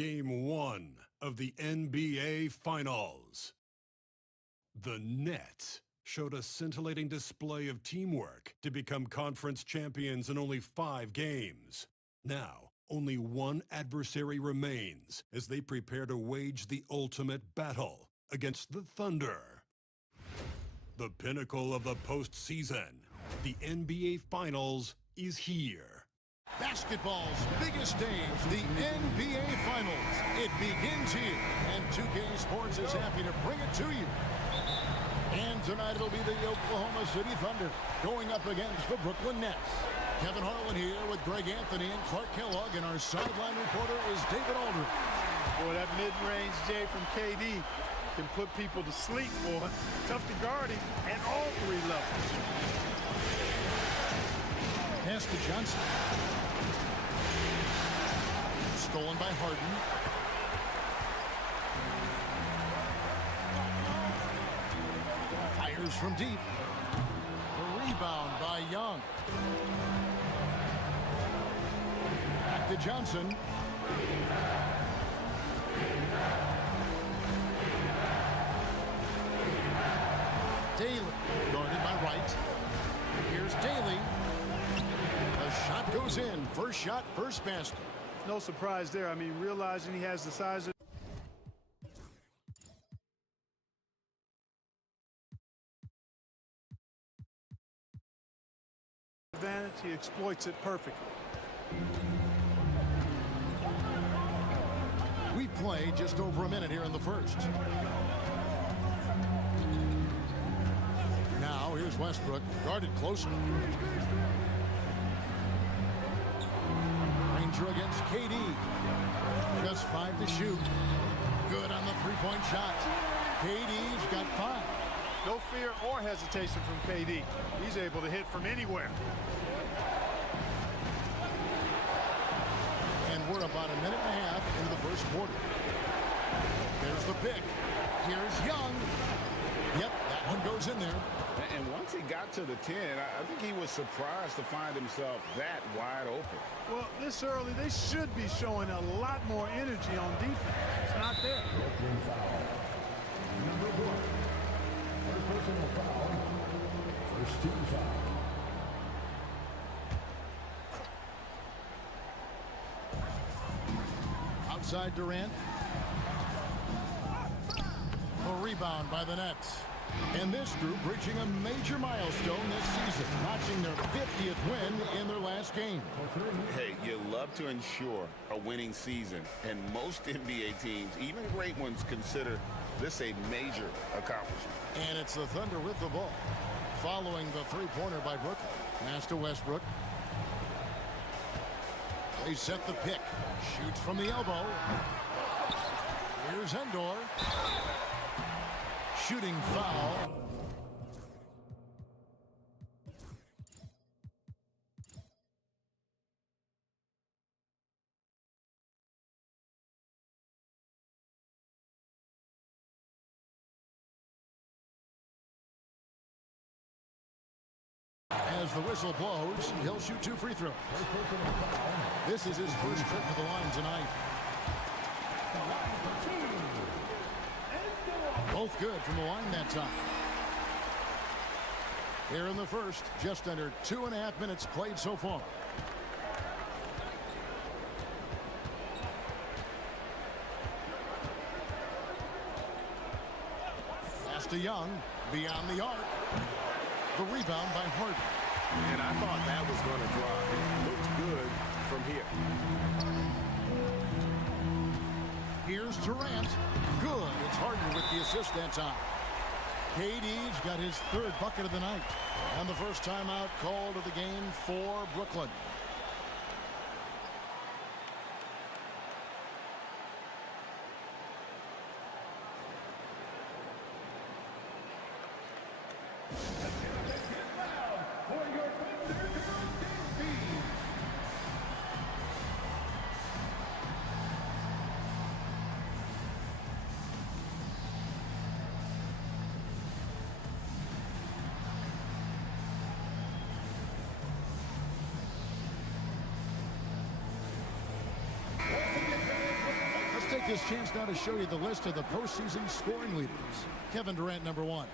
Game 1 of the NBA Finals. The Nets showed a scintillating display of teamwork to become conference champions in only 5 games. Now, only one adversary remains as they prepare to wage the ultimate battle against the Thunder. The pinnacle of the postseason, the NBA Finals, is here. Basketball's biggest stage, the NBA Finals. It begins here, and 2K Sports is happy to bring it to you. And tonight it'll be the Oklahoma City Thunder going up against the Brooklyn Nets. Kevin Harlan here with Greg Anthony and Clark Kellogg, and our sideline reporter is David Aldridge. Boy, that mid-range J from KD can put people to sleep, boy. Tough to guard him at all 3 levels. Pass to Johnson. Stolen by Harden. Fires from deep. A rebound by Young. Back to Johnson. Daly guarded by Wright. Here's Daly. The shot goes in. First shot, first basket. No surprise there. I mean, realizing he has the size of advantage, he exploits it perfectly. We play just over a minute here in the first. Now here's Westbrook, guarded closer. Ranger against KD. Just 5 to shoot. Good on the three-point shot. KD's got 5. No fear or hesitation from KD. He's able to hit from anywhere. And we're about a minute and a half into the first quarter. There's the pick. Here's Young. Yep, that one goes in there. And once he got to the 10, I think he was surprised to find himself that wide open. Well, this early, they should be showing a lot more energy on defense. It's not there. Number 1. First personal foul. First team foul. Outside Durant. A rebound by the Nets. And this group reaching a major milestone this season, notching their 50th win in their last game. Hey, you love to ensure a winning season, and most NBA teams, even great ones, consider this a major accomplishment. And it's the Thunder with the ball, following the three-pointer by Brooklyn. Pass to Westbrook. They set the pick. Shoots from the elbow. Here's Endor. Shooting foul. As the whistle blows, he'll shoot 2 free throws. This is his first trip to the line tonight. Both good from the line that time. Here in the first, just under 2.5 minutes played so far. Pass to Young, beyond the arc. The rebound by Harden. And I thought that was going to drop. It looked good from here. Here's Durant. Good. It's Harden with the assist that time. KD's got his 3rd bucket of the night. And the first timeout called of the game for Brooklyn. this chance now to show you the list of the postseason scoring leaders. Kevin Durant, number 1.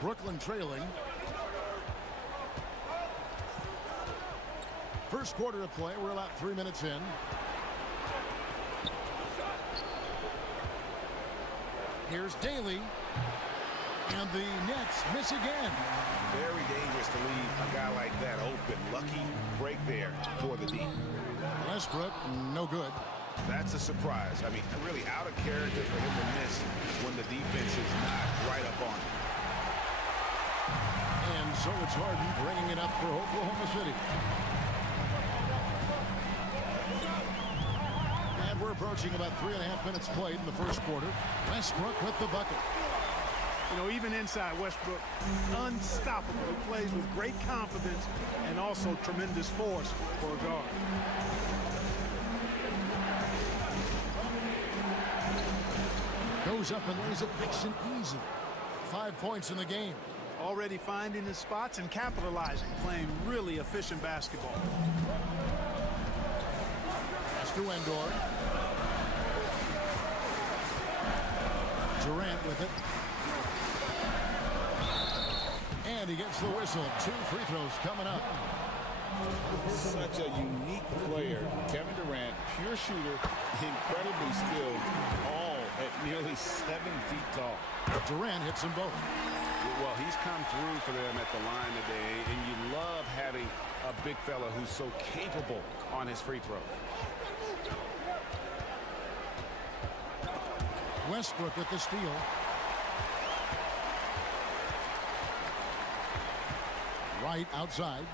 Brooklyn trailing. First quarter of play. We're about 3 minutes in. Here's Daly. And the Nets miss again. Very dangerous to leave a guy like that open. Lucky break there for the D. Westbrook, no good. That's a surprise. I mean, really out of character for him to miss when the defense is not right up on him. And so it's Harden bringing it up for Oklahoma City. And we're approaching about 3.5 minutes played in the first quarter. Westbrook with the bucket. You know, even inside, Westbrook, unstoppable. He plays with great confidence and also tremendous force for a guard. Goes up and lays it nice and easy. 5 points in the game. Already finding his spots and capitalizing, playing really efficient basketball. Pass to Endor. Durant with it. And he gets the whistle. 2 free throws coming up. Such a unique player. Kevin Durant, pure shooter, incredibly skilled, all at nearly 7 feet tall. Durant hits them both. Well, he's come through for them at the line today, and you love having a big fella who's so capable on his free throw. Westbrook with the steal. Right outside.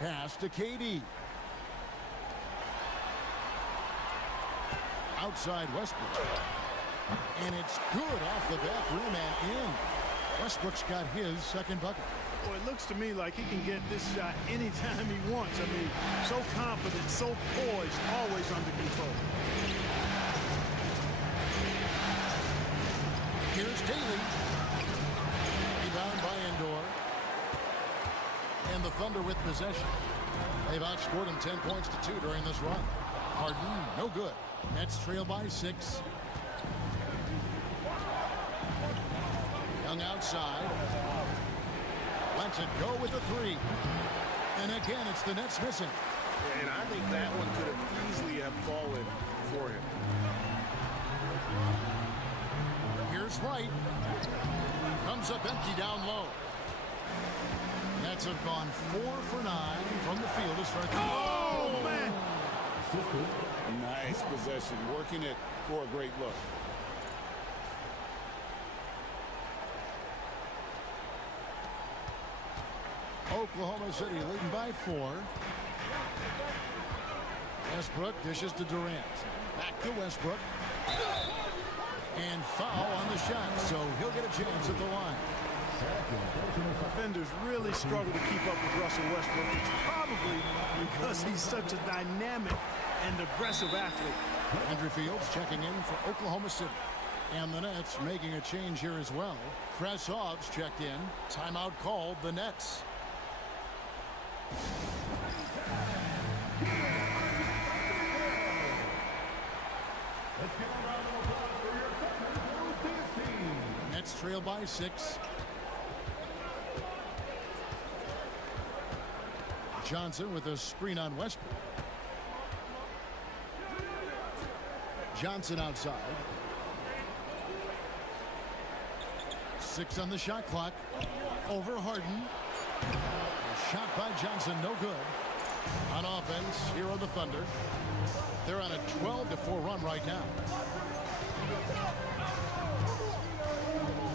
Pass to KD. Outside Westbrook. And it's good off the back rim and in. Westbrook's got his second bucket. Well, it looks to me like he can get this shot anytime he wants. I mean, so confident, so poised, always under control. Here's Daly. Rebound by Endor. And the Thunder with possession. They've outscored him 10 points to 2 during this run. Harden, no good. Nets trail by 6. Young outside. Lets it go with the 3. And again, it's the Nets missing. And I think that one could have easily have fallen for him. Here's Wright. Comes up empty down low. Nets have gone 4 for 9 from the field to start the Oh, man! Nice possession, working it for a great look. Oklahoma City leading by 4. Westbrook dishes to Durant. Back to Westbrook. And foul on the shot, so he'll get a chance at the line. Defenders really struggle to keep up with Russell Westbrook. It's probably because he's such a dynamic and aggressive athlete. Andrew Fields checking in for Oklahoma City. And the Nets making a change here as well. Krasov's checked in. Timeout called the Nets. Nets trail by 6. Johnson with a screen on Westbrook. Johnson outside. 6 on the shot clock. Over Harden. A shot by Johnson, no good. On offense, here are the Thunder. They're on a 12-4 run right now.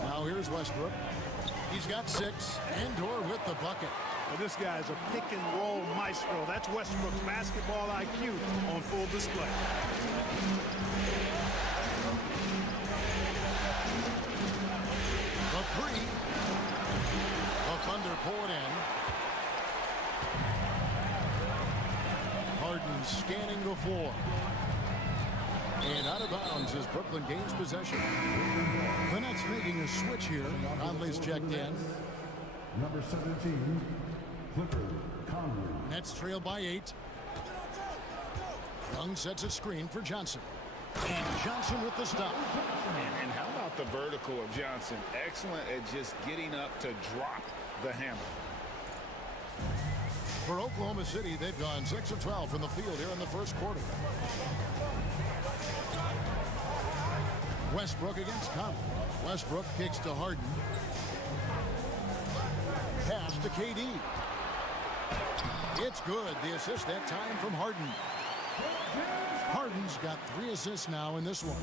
Now here's Westbrook. He's got 6. Andor with the bucket. Well, this guy is a pick-and-roll maestro. That's Westbrook's basketball IQ on full display. The 3. The Thunder pull it in. Harden scanning the floor. And out of bounds as Brooklyn gains possession. The Nets making a switch here. Conley's checked in. Number 17, Clifford Conley. Nets trail by 8. Young sets a screen for Johnson. And Johnson with the stop. And how about the vertical of Johnson? Excellent at just getting up to drop the hammer. For Oklahoma City, they've gone 6 of 12 from the field here in the first quarter. Westbrook against Conley. Westbrook kicks to Harden. Pass to KD. It's good. The assist that time from Harden. Harden's got 3 assists now in this one.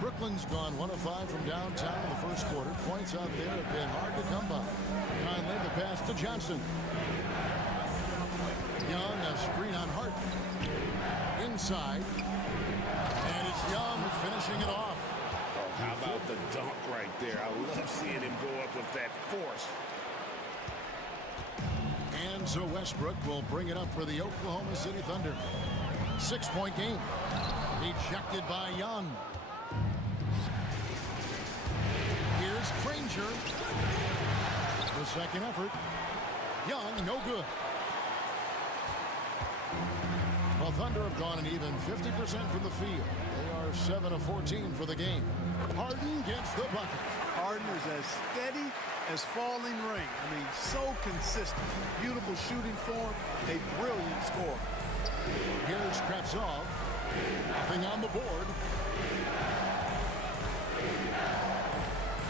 Brooklyn's gone 1 of 5 from downtown in the first quarter. Points out there have been hard to come by. Conley the pass to Johnson. Young, a screen on Harden. Inside. And it's Young finishing it off. Oh, how about the dunk right there? I love seeing him go up with that force. And so Westbrook will bring it up for the Oklahoma City Thunder. 6-point game. Ejected by Young. Here's Granger. The second effort. Young, no good. The Thunder have gone an even 50% from the field. They are 7 of 14 for the game. Harden gets the bucket. Harden is as steady as falling rain. I mean, so consistent. Beautiful shooting form. A brilliant scorer. Here's Kravtsov. Nothing on the board.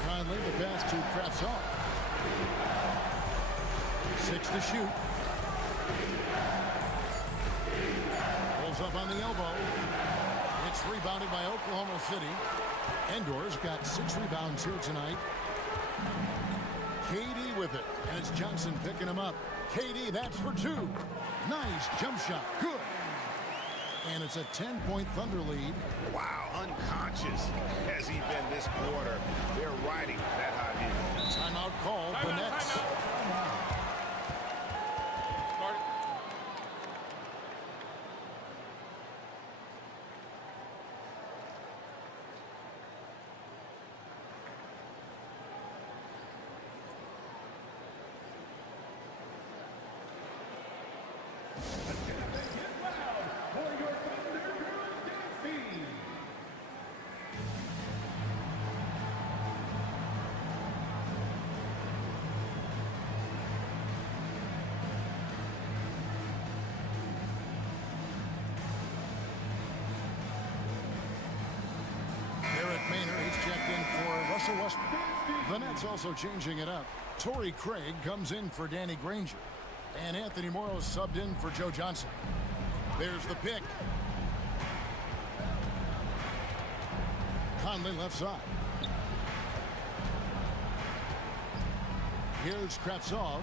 Conley the pass to Kravtsov. 6 to shoot. Pulls up on the elbow. It's rebounded by Oklahoma City. Endor's got 6 rebounds here tonight. KD with it. And it's Johnson picking him up. KD, that's for 2. Nice jump shot. Good. And it's a 10-point Thunder lead. Wow, unconscious has he been this quarter. They're riding that hot hand. Timeout call. The Nets. The Nets also changing it up. Torrey Craig comes in for Danny Granger. And Anthony Morrow subbed in for Joe Johnson. There's the pick. Conley left side. Here's Kravtsov.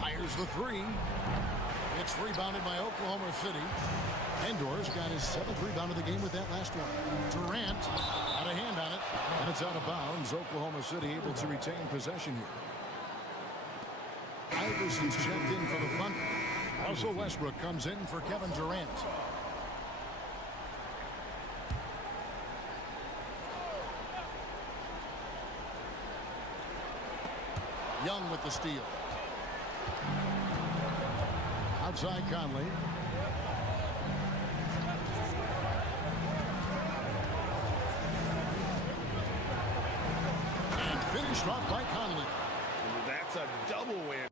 Fires the 3. It's rebounded by Oklahoma City. Endor's got his 7th rebound of the game with that last one. Durant out of hand on it, and it's out of bounds. Oklahoma City able to retain possession here. Iverson's checked in for the Thunder. Also Westbrook comes in for Kevin Durant. Young with the steal. Outside Conley. And finished off by Conley. That's a double win.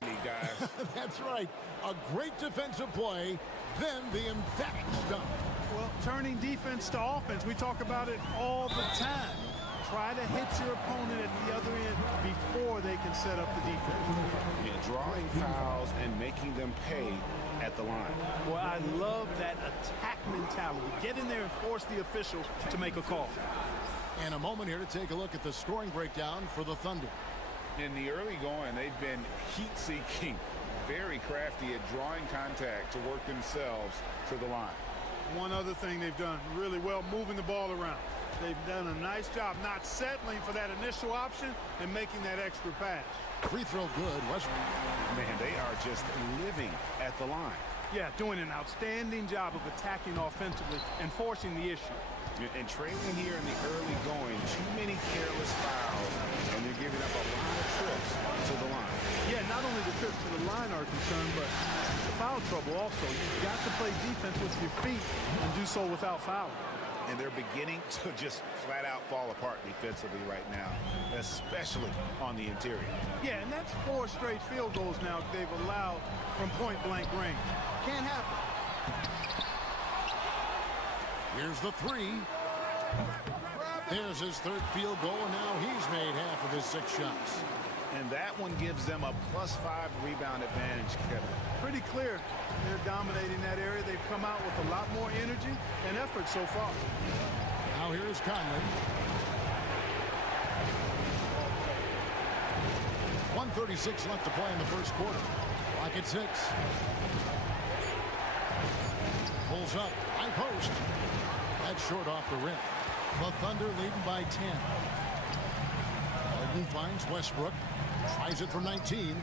Guys. That's right. A great defensive play, then the emphatic stuff. Well, turning defense to offense, we talk about it all the time. Try to hit your opponent at the other end before they can set up the defense. Yeah, drawing fouls and making them pay at the line. Well, I love that attack mentality. Get in there and force the official to make a call. And a moment here to take a look at the scoring breakdown for the Thunder. In the early going, they've been heat-seeking, very crafty at drawing contact to work themselves to the line. One other thing they've done really well, moving the ball around. They've done a nice job not settling for that initial option and making that extra pass. Free throw good. Westbrook. Man, they are just living at the line. Yeah, doing an outstanding job of attacking offensively and forcing the issue. And trailing here in the early going, too many careless fouls, and they're giving up a lot of trips to the line. Yeah, not only the trips to the line are concerned, but the foul trouble also. You've got to play defense with your feet and do so without fouling. And they're beginning to just flat out fall apart defensively right now, especially on the interior. Yeah, and that's 4 straight field goals now they've allowed from point-blank range. Can't happen. Here's the 3. There's his 3rd field goal, and now he's made half of his 6 shots. And that one gives them a +5 rebound advantage, Kevin. Pretty clear. They're dominating that area. They've come out with a lot more energy and effort so far. Now here's Conley. 1:36 left to play in the first quarter. Clock at 6. Pulls up. High post. That's short off the rim. The Thunder leading by 10. Harden finds Westbrook. Tries it from 19.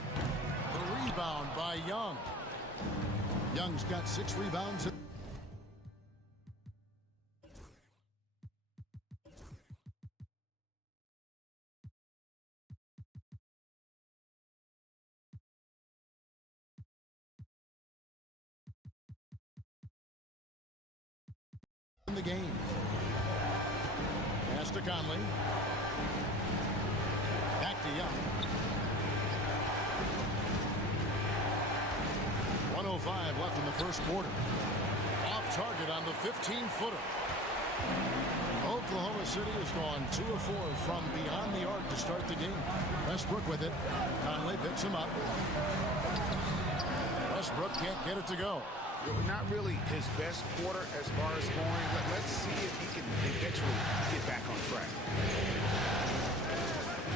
The rebound by Young. Young's got 6 rebounds. In the game. Pass to Conley. Back to Young. 1:05 left in the first quarter. Off target on the 15-footer. Oklahoma City has gone 2 of 4 from beyond the arc to start the game. Westbrook with it. Conley picks him up. Westbrook can't get it to go. Not really his best quarter as far as scoring, but let's see if he can eventually get back on track.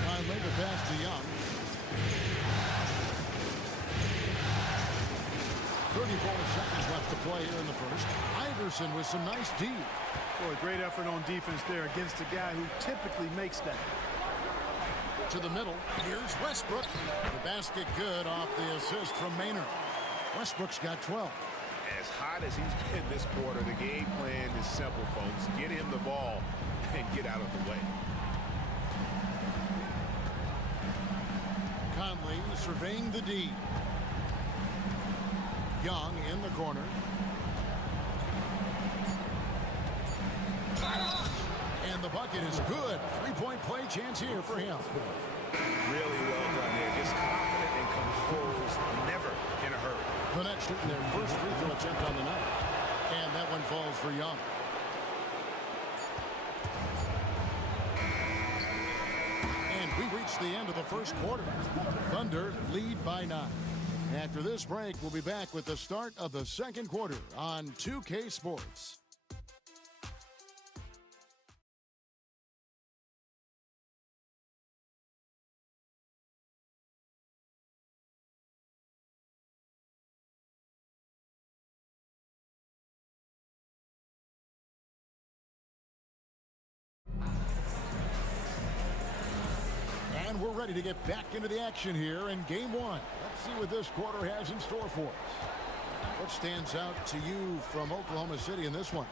Conley to pass to Young. 34 seconds left to play here in the first. Iverson with some nice D. Boy, great effort on defense there against a guy who typically makes that. To the middle. Here's Westbrook. The basket good off the assist from Maynard. Westbrook's got 12. As hot as he's been this quarter, the game plan is simple, folks. Get him the ball and get out of the way. Conley surveying the D. Young in the corner. And the bucket is good. 3-point play chance here for him. Really well done there. Just confident and composed. Never in a hurry. The Nets shooting their first free throw attempt on the night. And that one falls for Young. And we reach the end of the first quarter. Thunder lead by 9. After this break, we'll be back with the start of the second quarter on 2K Sports. And we're ready to get back into the action here in game 1. Let's see what this quarter has in store for us. What stands out to you from Oklahoma City in this one?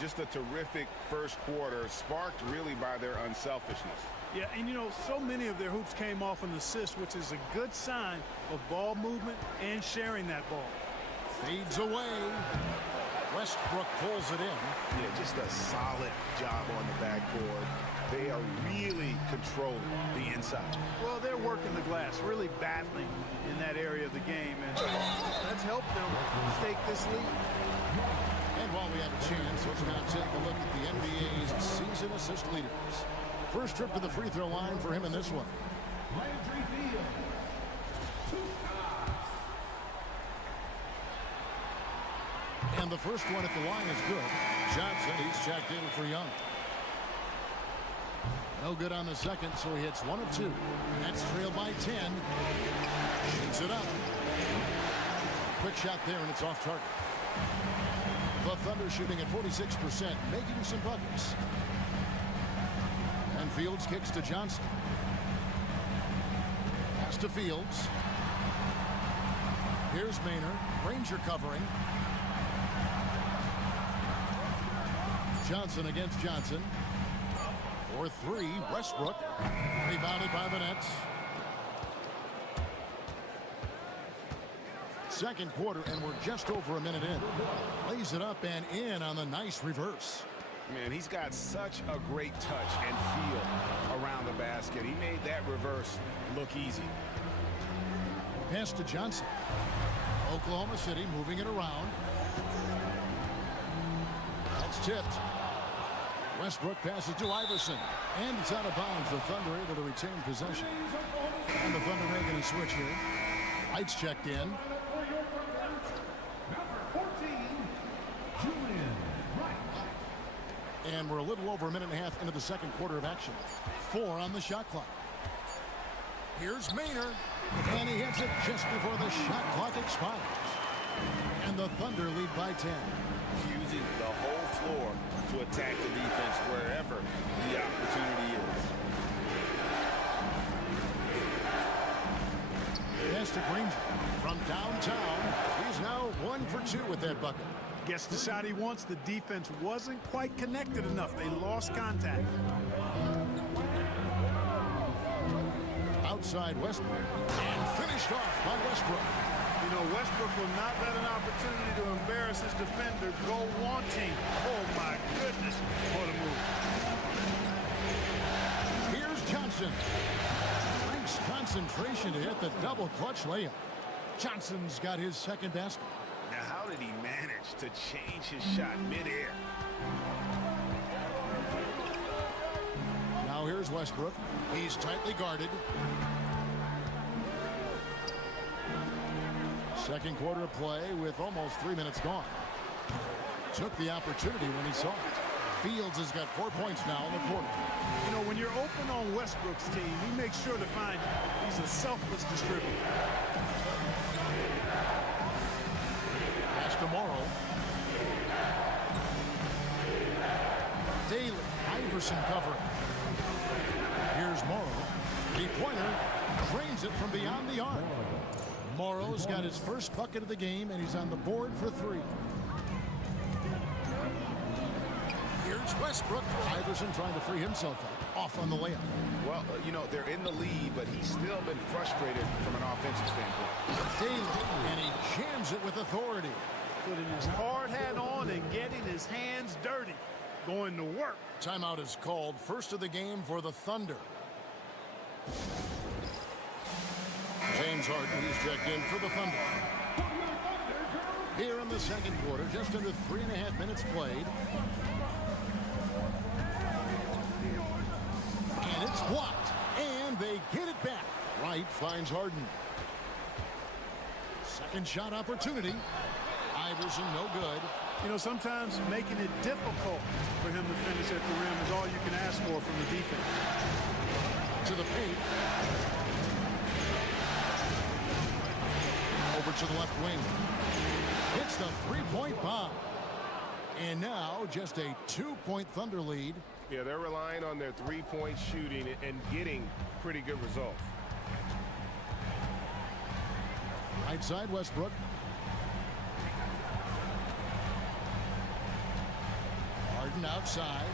Just a terrific first quarter, sparked really by their unselfishness. Yeah, and you know, so many of their hoops came off an assist, which is a good sign of ball movement and sharing that ball. Fades away. Westbrook pulls it in. Yeah, just a solid job on the backboard. They are really controlling the inside. Well, they're working the glass, really battling in that area of the game, and that's helped them take this lead. And while we have a chance, let's now take a look at the NBA's season assist leaders. First trip to the free throw line for him in this one. And the first one at the line is good. Johnson, he's checked in for Young. No good on the second, so he hits 1 of 2. Nets trail by 10. Shoots it up. Quick shot there, and it's off target. The Thunder shooting at 46%, making some buckets. And Fields kicks to Johnson. Pass to Fields. Here's Maynard. Ranger covering. Johnson against Johnson. For 3, Westbrook. Rebounded by the Nets. Second quarter, and we're just over a minute in. Lays it up and in on the nice reverse. Man, he's got such a great touch and feel around the basket. He made that reverse look easy. Pass to Johnson. Oklahoma City moving it around. That's tipped. Westbrook passes to Iverson. And it's out of bounds. The Thunder able to retain possession. And the Thunder making a switch here. Lights checked in. And we're a little over a minute and a half into the second quarter of action. 4 on the shot clock. Here's Maynard. And he hits it just before the shot clock expires. And the Thunder lead by 10. Using the whole floor to attack the defense wherever the opportunity is. Pass to Granger from downtown. He's now 1 for 2 with that bucket. Gets the shot he wants. The defense wasn't quite connected enough. They lost contact. Outside Westbrook. And finished off by Westbrook. You know, Westbrook will not let an opportunity to embarrass his defender go wanting. Oh, my goodness. What a move. Here's Johnson. Nice concentration to hit the double clutch layup. Johnson's got his second basket. Now, how did he manage to change his shot midair? Now here's Westbrook. He's tightly guarded. Second quarter of play with almost 3 minutes gone. Took the opportunity when he saw it. Fields has got 4 points now in the quarter. You know, when you're open on Westbrook's team, he makes sure to find you. He's a selfless distributor. Pass to Morrow. Daly. Iverson covering. Here's Morrow. Three-pointer. Drains it from beyond the arc. Morrow's got his first bucket of the game, and he's on the board for 3. Here's Westbrook. Iverson trying to free himself up. Off on the layup. Well, you know, they're in the lead, but he's still been frustrated from an offensive standpoint. Daly, and he jams it with authority. Putting his hard hat on and getting his hands dirty. Going to work. Timeout is called. First of the game for the Thunder. James Harden, he's checked in for the Thunder. Here in the second quarter, just under 3.5 minutes played. And it's blocked. And they get it back. Wright finds Harden. Second shot opportunity. Iverson, no good. You know, sometimes making it difficult for him to finish at the rim is all you can ask for from the defense. To the paint. Over to the left wing. Hits the three-point bomb. And now just a 2-point Thunder lead. Yeah, they're relying on their three-point shooting and getting pretty good results. Right side Westbrook. Harden outside.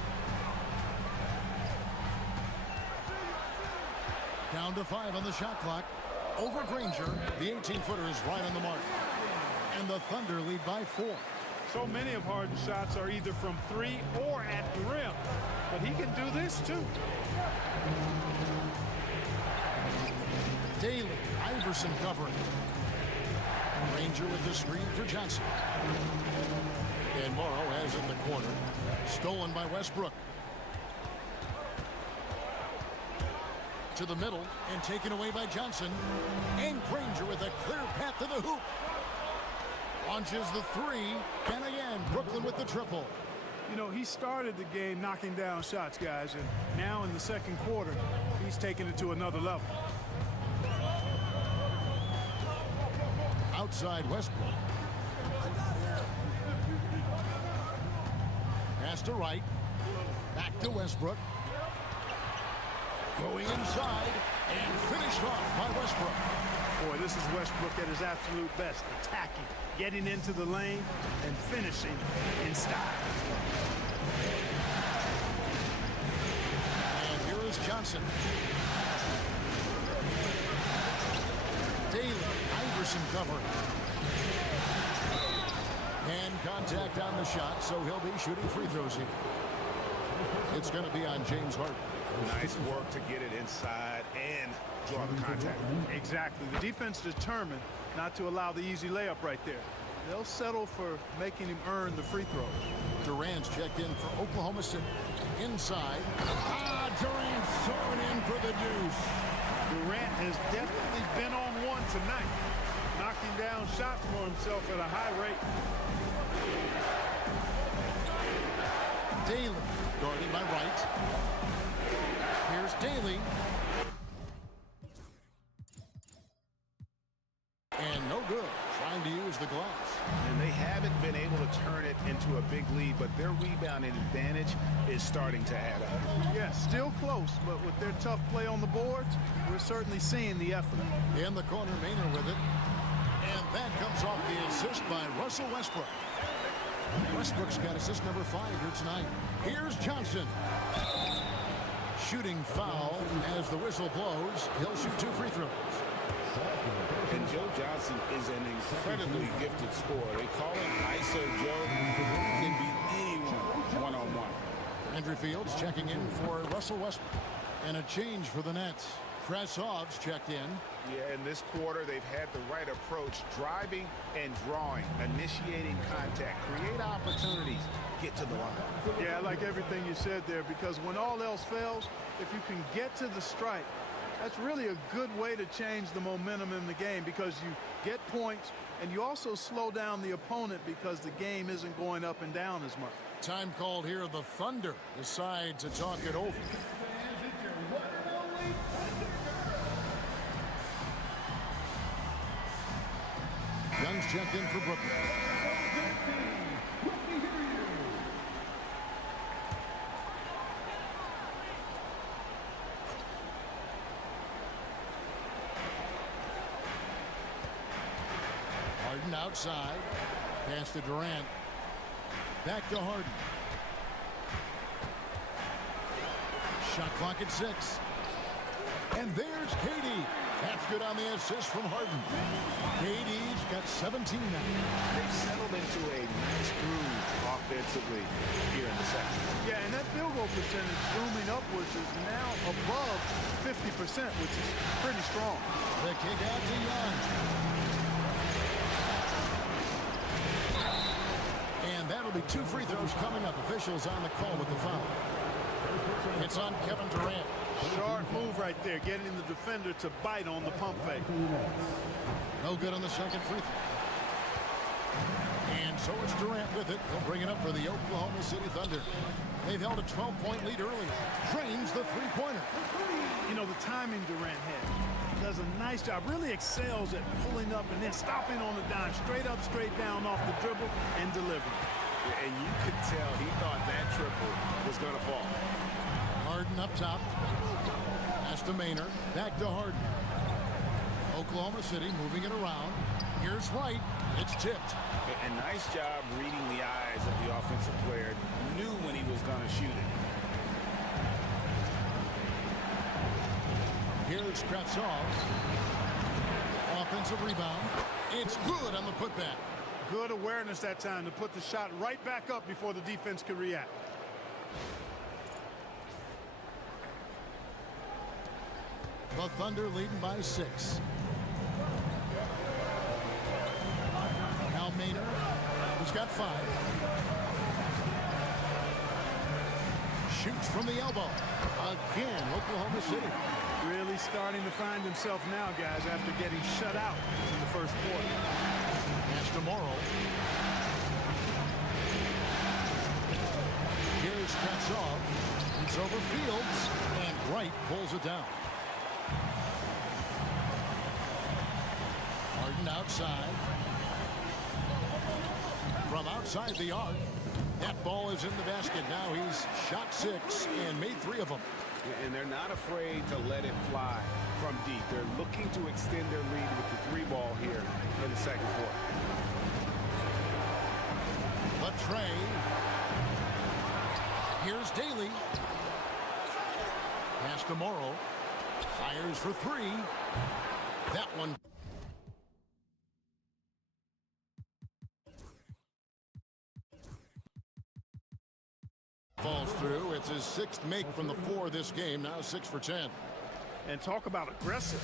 Down to 5 on the shot clock. Over Granger. The 18-footer is right on the mark. And the Thunder lead by 4. So many of Harden's shots are either from 3 or at the rim. But he can do this too. Daly, Iverson covering. Ranger with the screen for Johnson. And Morrow has it in the corner. Stolen by Westbrook. To the middle and taken away by Johnson. And Granger with a clear path to the hoop. Launches the 3. And again, Brooklyn with the triple. You know, he started the game knocking down shots, guys. And now in the second quarter, he's taking it to another level. Outside Westbrook. Pass to Wright. Back to Westbrook. Going inside and finished off by Westbrook. Boy, this is Westbrook at his absolute best. Attacking, getting into the lane, and finishing in style. And here is Johnson. Daly, Iverson covering. And contact on the shot, so he'll be shooting free throws here. It's going to be on James Harden. Nice work to get it inside and draw the contact. Exactly. The defense determined not to allow the easy layup right there. They'll settle for making him earn the free throws. Durant's checked in for Oklahoma City. Inside. Durant throwing in for the deuce. Durant has definitely been on one tonight, knocking down shots for himself at a high rate. Daly, guarded by Wright. Here's Daly. And no good. Trying to use the glass. And they haven't been able to turn it into a big lead, but their rebounding advantage is starting to add up. Yeah, still close, but with their tough play on the boards, we're certainly seeing the effort. In the corner, Maynard with it. And that comes off the assist by Russell Westbrook. Westbrook's got assist number 5 here tonight. Here's Johnson. Shooting foul as the whistle blows. He'll shoot 2 free throws. And Joe Johnson is an incredibly gifted scorer. They call him ISO Joe. He can beat anyone one-on-one. Andrew Fields checking in for Russell Westbrook. And a change for the Nets. Krasov's checked in. Yeah, in this quarter, they've had the right approach, driving and drawing, initiating contact, create opportunities, get to the line. Yeah, I like everything you said there, because when all else fails, if you can get to the stripe, that's really a good way to change the momentum in the game, because you get points and you also slow down the opponent because the game isn't going up and down as much. Time called here. The Thunder decide to talk it over. Young's checked in for Brooklyn. Harden outside. Pass to Durant. Back to Harden. Shot clock at 6. And there's Katie. That's good on the assist from Harden. KD's got 17 now. They've settled into a nice groove offensively here in the second. Yeah, and that field goal percentage zooming upwards is now above 50%, which is pretty strong. The kick out to Young. And that'll be 2 free throws coming up. Officials on the call with the foul. It's on Kevin Durant. Sharp move right there, getting the defender to bite on the pump fake. No good on the second free throw. And so it's Durant with it. He'll bring it up for the Oklahoma City Thunder. They've held a 12-point lead early. Drains the three-pointer. You know, the timing Durant has. Does a nice job, really excels at pulling up and then stopping on the dime, straight up, straight down off the dribble and delivering. And you could tell he thought that triple was going to fall. Harden up top. Pass to Maynard. Back to Harden. Oklahoma City moving it around. Here's Wright. It's tipped. And nice job reading the eyes of the offensive player. Knew when he was going to shoot it. Here's Krasov. Offensive rebound. It's good on the putback. Good awareness that time to put the shot right back up before the defense could react. The Thunder leading by 6. Now Maynard, who's got 5. Shoots from the elbow. Again, Oklahoma City. Really starting to find himself now, guys, after getting shut out in the first quarter. Pass to Morrow. Here's Katsov. It's over Fields, and Wright pulls it down. Harden outside. From outside the arc. That ball is in the basket. Now he's shot 6 and made 3 of them. And they're not afraid to let it fly from deep. They're looking to extend their lead with the 3 ball here in the second quarter. Latrey. Here's Daly. Pass to Morrow. Fires for 3. That one. Falls through. It's his 6th make from the 4 this game. Now 6 for 10. And talk about aggressive.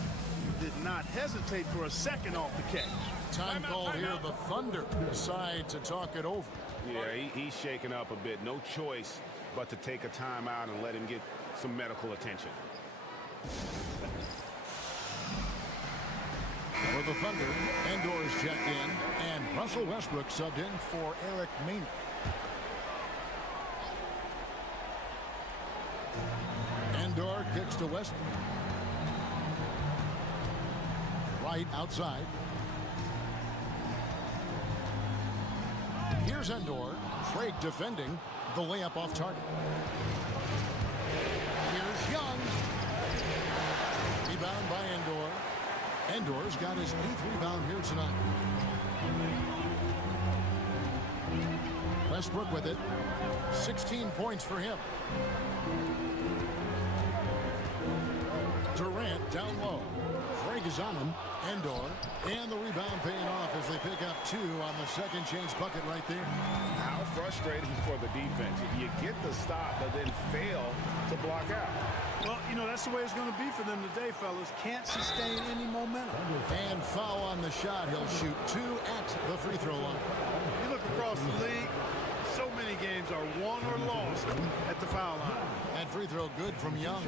He did not hesitate for a second off the catch. Time called here. The Thunder decide to talk it over. Yeah, he's shaken up a bit. No choice but to take a timeout and let him get some medical attention. For the Thunder, Endor's checked in, and Russell Westbrook subbed in for Eric Maynard. Endor kicks to Westbrook. Right outside. Here's Endor. Craig defending. The layup off target. Here's Young. Rebound by Endor. Endor's got his 8th rebound here tonight. Westbrook with it. 16 points for him. Durant down low. Craig is on him. Endor. And the rebound paying off as they pick up 2 on the second chance bucket right there. How frustrating for the defense. If you get the stop but then fail to block out. Well, you know, that's the way it's going to be for them today, fellas. Can't sustain any momentum. And foul on the shot. He'll shoot 2 at the free throw line. You look across the league, so many games are won or lost at the foul line. That free throw good from Young.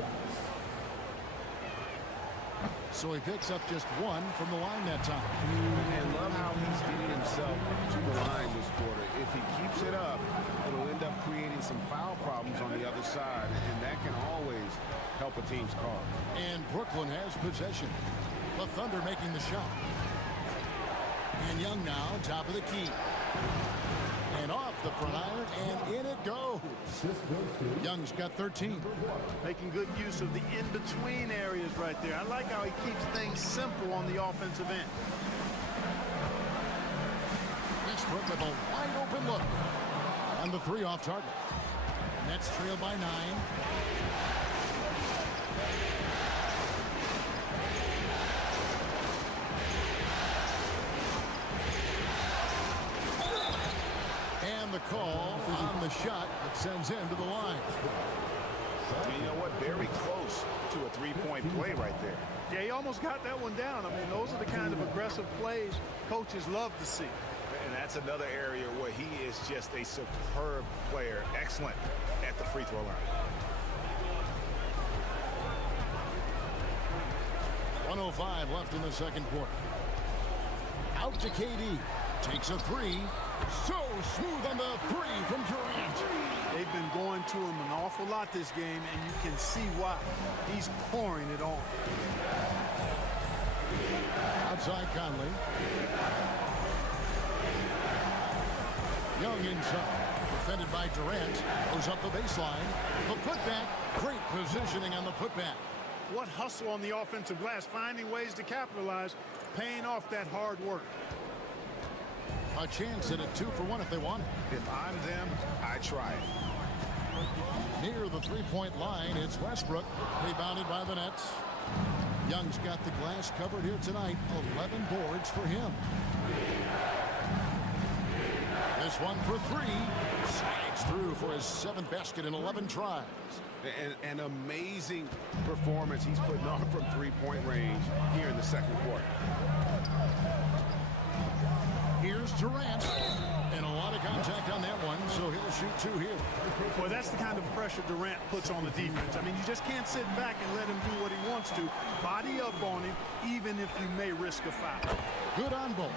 So he picks up just 1 from the line that time. And love how he's getting himself to the line this quarter. If he keeps it up, it'll end up creating some foul problems on the other side, and that can always help a team's cause. And Brooklyn has possession. The Thunder making the shot. And Young now, top of the key. And off the front iron, and in it goes. Young's got 13. Making good use of the in-between areas right there. I like how he keeps things simple on the offensive end. Westbrook with a wide open look. And the 3 off target. Nets trail by 9. And the call on the shot that sends him to the line. You know what? Very close to a 3-point play right there. Yeah, he almost got that one down. I mean, those are the kind of aggressive plays coaches love to see. And that's another area where he is just a superb player. Excellent at the free throw line. 1:05 left in the second quarter. Out to KD. Takes a 3. So smooth on the 3 from Durant. They've been going to him an awful lot this game, and you can see why. He's pouring it on. Outside Conley. Young inside. Defended by Durant. Goes up the baseline. The putback. Great positioning on the putback. What hustle on the offensive glass, finding ways to capitalize, paying off that hard work. A chance at a 2 for 1 if they want it. If I'm them, I try it. Near the 3-point line, it's Westbrook. Rebounded by the Nets. Young's got the glass covered here tonight. 11 boards for him. one for three. Slides through for his 7th basket in 11 tries. An amazing performance he's putting on from three-point range here in the second quarter. Here's Durant. And a lot of contact on that one, so he'll shoot 2 here. Boy, that's the kind of pressure Durant puts on the defense. I mean, you just can't sit back and let him do what he wants to. Body up on him, even if you may risk a foul. Good on both.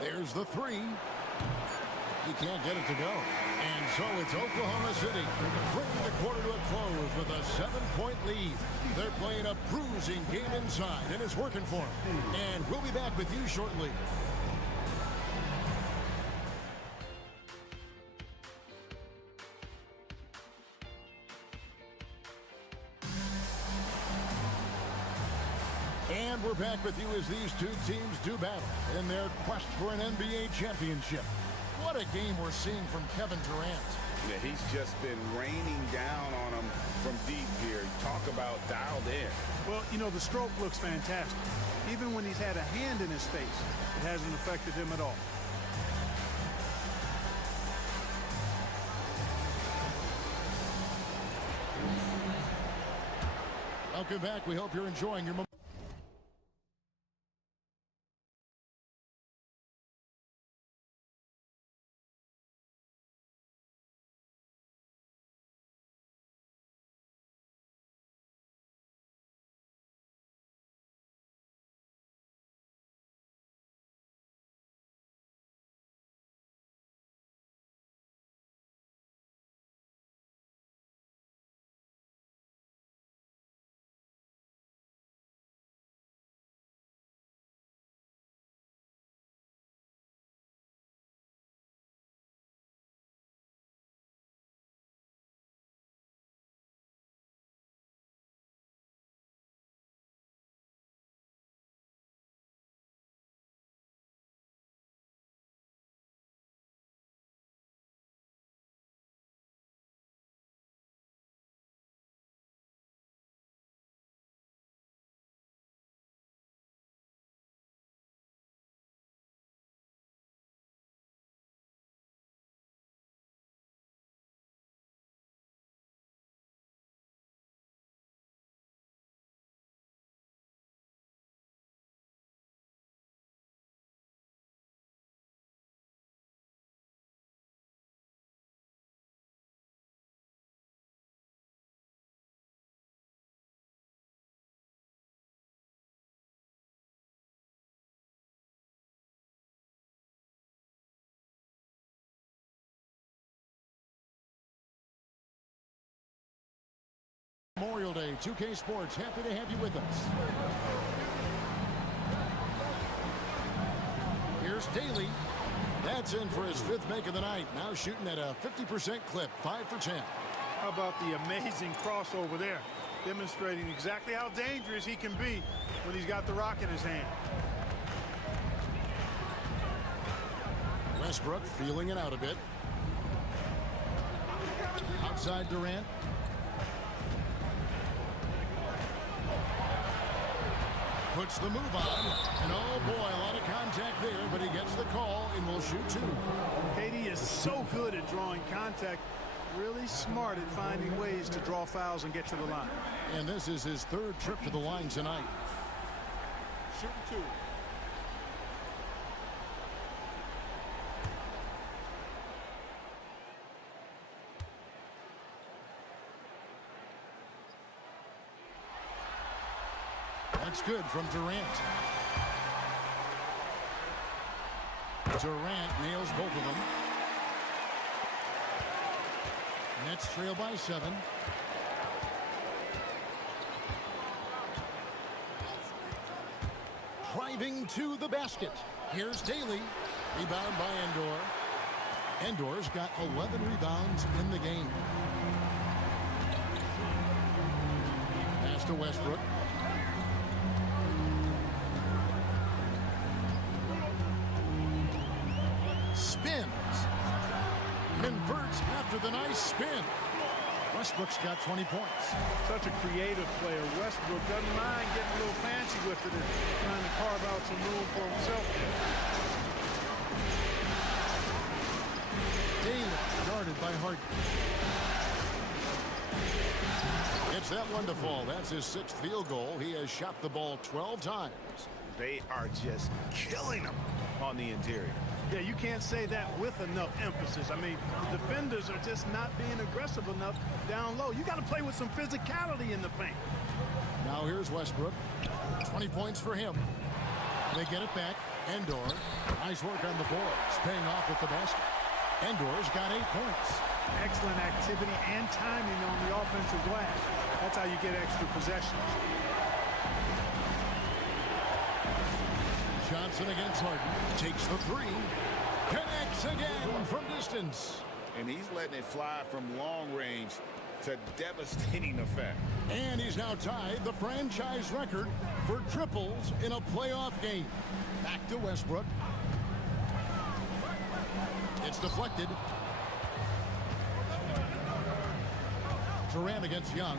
There's the three. He can't get it to go. And so it's Oklahoma City bringing the quarter to a close with a 7-point lead. They're playing a bruising game inside, and it's working for them. And we'll be back with you shortly. And we're back with you as these two teams do battle in their quest for an NBA championship. What a game we're seeing from Kevin Durant. Yeah, he's just been raining down on him from deep here. Talk about dialed in. Well, you know, the stroke looks fantastic. Even when he's had a hand in his face, it hasn't affected him at all. Welcome back. We hope you're enjoying your moment. Memorial Day, 2K Sports, happy to have you with us. Here's Daly. That's in for his 5th make of the night. Now shooting at a 50% clip, 5 for 10. How about the amazing crossover there? Demonstrating exactly how dangerous he can be when he's got the rock in his hand. Westbrook feeling it out a bit. Outside Durant. Puts the move on. And oh boy, a lot of contact there, but he gets the call and will shoot 2. KD is so good at drawing contact. Really smart at finding ways to draw fouls and get to the line. And this is his 3rd trip to the line tonight. Shooting 2. That's good from Durant. Durant nails both of them. Nets trail by 7. Driving to the basket. Here's Daly. Rebound by Endor. Endor's got 11 rebounds in the game. Pass to Westbrook. Spins. Converts after the nice spin. Westbrook's got 20 points. Such a creative player. Westbrook doesn't mind getting a little fancy with it and trying to carve out some room for himself. Daly guarded by Harden. It's that one to fall. That's his 6th field goal. He has shot the ball 12 times. They are just killing him on the interior. Yeah, you can't say that with enough emphasis. I mean, the defenders are just not being aggressive enough down low. You got to play with some physicality in the paint. Now here's Westbrook. 20 points for him. They get it back. Endor. Nice work on the boards. Paying off with the basket. Endor's got 8 points. Excellent activity and timing on the offensive glass. That's how you get extra possessions. Johnson against Harden. Takes the 3. Connects again from distance. And he's letting it fly from long range to devastating effect. And he's now tied the franchise record for triples in a playoff game. Back to Westbrook. It's deflected. Durant against Young.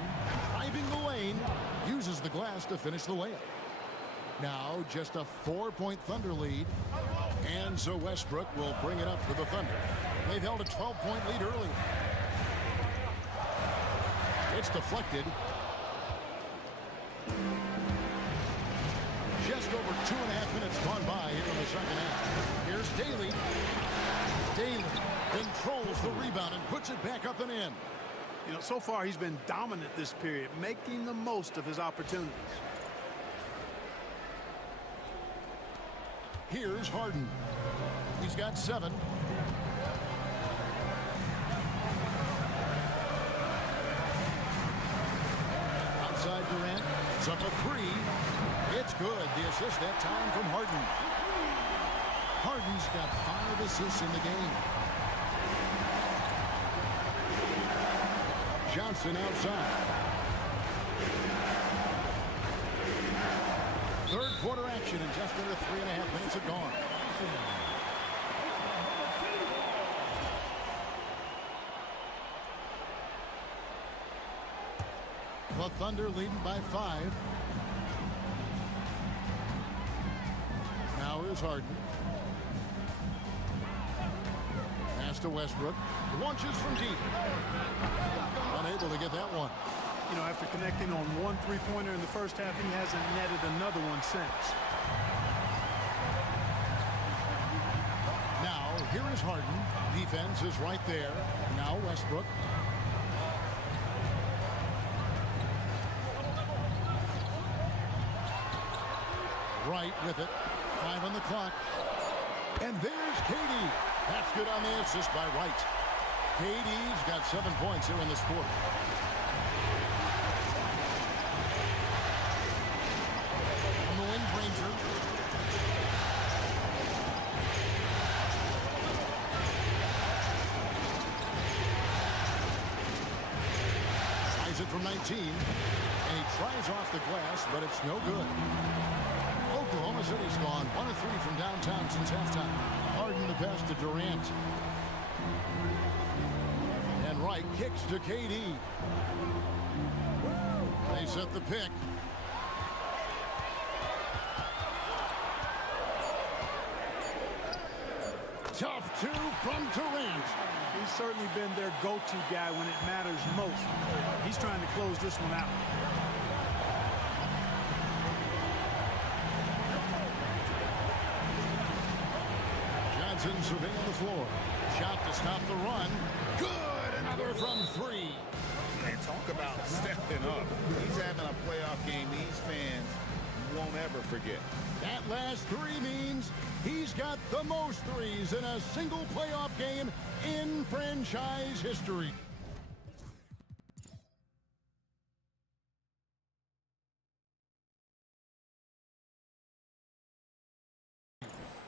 Driving the lane. Uses the glass to finish the layup. Now just a 4-point Thunder lead. And so Westbrook will bring it up for the Thunder. They've held a 12-point lead earlier. It's deflected. Just over 2.5 minutes gone by here in the second half. Here's Daly. Daly controls the rebound and puts it back up and in. You know, so far he's been dominant this period, making the most of his opportunities. Here's Harden. He's got 7. Outside Durant. It's up a 3. It's good. The assist that time from Harden. Harden's got 5 assists in the game. Johnson outside. Third quarter action and just under 3.5 minutes have gone. The Thunder leading by 5. Now here's Harden. Pass to Westbrook. Launches from deep. Unable to get that one. You know, after connecting on 1 3-pointer in the first half, he hasn't netted another one since. Now, here is Harden. Defense is right there. Now Westbrook. Right with it. 5 on the clock. And there's KD. That's good on the assist by Wright. KD's got 7 points here in this quarter. From the wind, Ranger. Tries it from 19. And he tries off the glass, but it's no good. Oklahoma City's gone 1 of 3 from downtown since halftime. Harden the pass to Durant. And Wright kicks to KD. They set the pick. Tough 2 from Durant. He's certainly been their go-to guy when it matters most. He's trying to close this one out. Johnson surveying the floor. Shot to stop the run. Good. Another from 3. And talk about stepping up. He's having a playoff game these fans won't ever forget. That last 3 means he's got the most threes in a single playoff game in franchise history.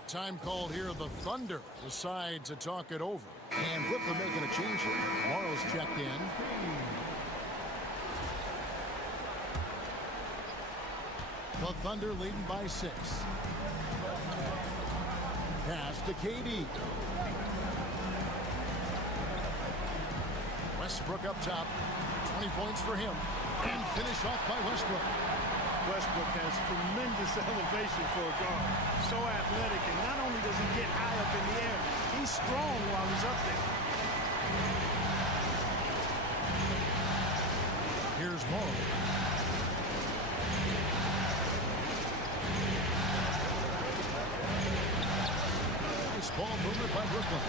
Time called here. The Thunder decide to talk it over. And Brooklyn making a change here. Morrow's checked in. The Thunder leading by 6. Pass to KD. Westbrook up top. 20 points for him. And finished off by Westbrook. Westbrook has tremendous elevation for a guard. So athletic, and not only does he get high up in the air, he's strong while he's up there. Here's Morrow. Nice ball movement by Brooklyn.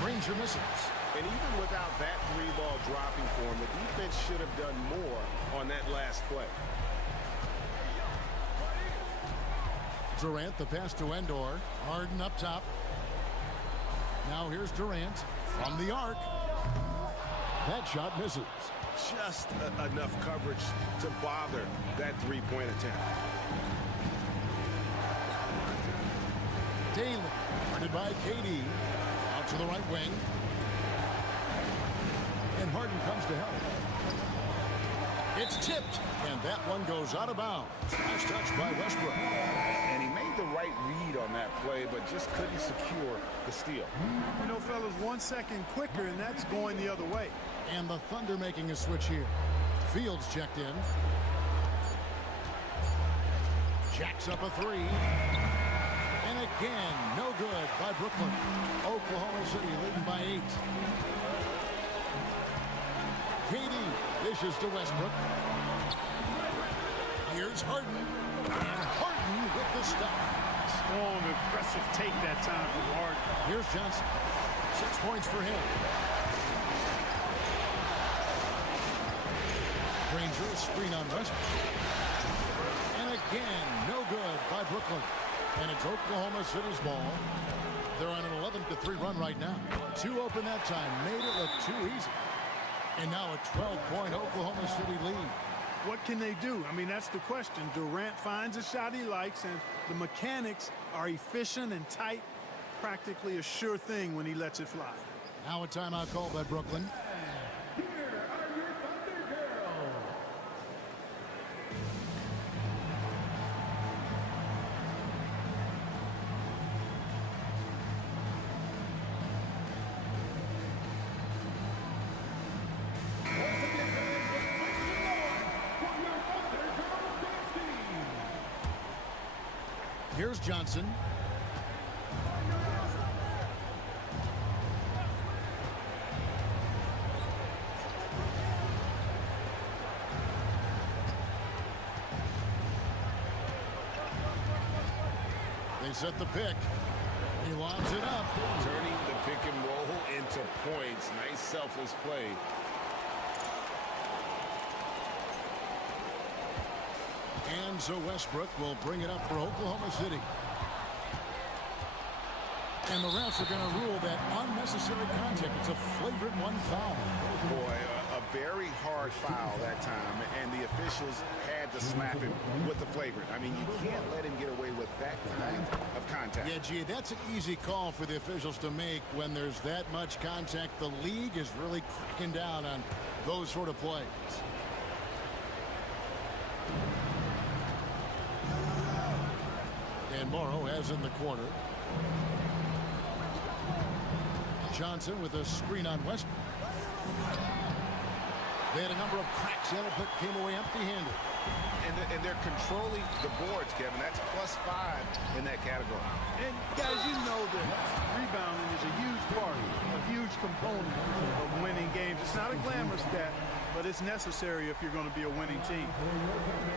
Granger misses. And even without that three-ball dropping for him, the defense should have done more on that last play. Durant, the pass to Endor. Harden up top. Now here's Durant from the arc. That shot misses. Just enough coverage to bother that three-point attempt. Daly, guarded by KD. Out to the right wing. And Harden comes to help. It's tipped, and that one goes out of bounds. Nice touch by Westbrook. And he made the right read on that play, but just couldn't secure the steal. You know, fellas, 1 second quicker, and that's going the other way. And the Thunder making a switch here. Fields checked in. Jacks up a three. And again, no good by Brooklyn. Oklahoma City leading by 8. KD dishes to Westbrook. Here's Harden. And Harden with the stuff. Strong, aggressive take that time from Harden. Here's Johnson. 6 points for him. Granger, screen on Westbrook. And again, no good by Brooklyn. And it's Oklahoma City's ball. They're on an 11-3 run right now. 2 open that time. Made it look too easy. And now a 12-point Oklahoma City lead. What can they do? I mean, that's the question. Durant finds a shot he likes, and the mechanics are efficient and tight. Practically a sure thing when he lets it fly. Now a timeout called by Brooklyn. Here's Johnson. They set the pick. He lobs it up. Turning the pick and roll into points. Nice selfless play. And so Westbrook will bring it up for Oklahoma City. And the refs are going to rule that unnecessary contact. It's a flagrant 1 foul. Boy, a very hard foul that time, and the officials had to slap him with the flagrant. I mean, you can't let him get away with that kind of contact. Yeah, gee, that's an easy call for the officials to make when there's that much contact. The league is really cracking down on those sort of plays. And Morrow has in the corner. Johnson with a screen on Westbrook. They had a number of cracks in it, but came away empty-handed. And they're controlling the boards, Kevin. That's +5 in that category. And, guys, you know that rebounding is a huge part, a huge component of winning games. It's not a glamour stat, but it's necessary if you're going to be a winning team.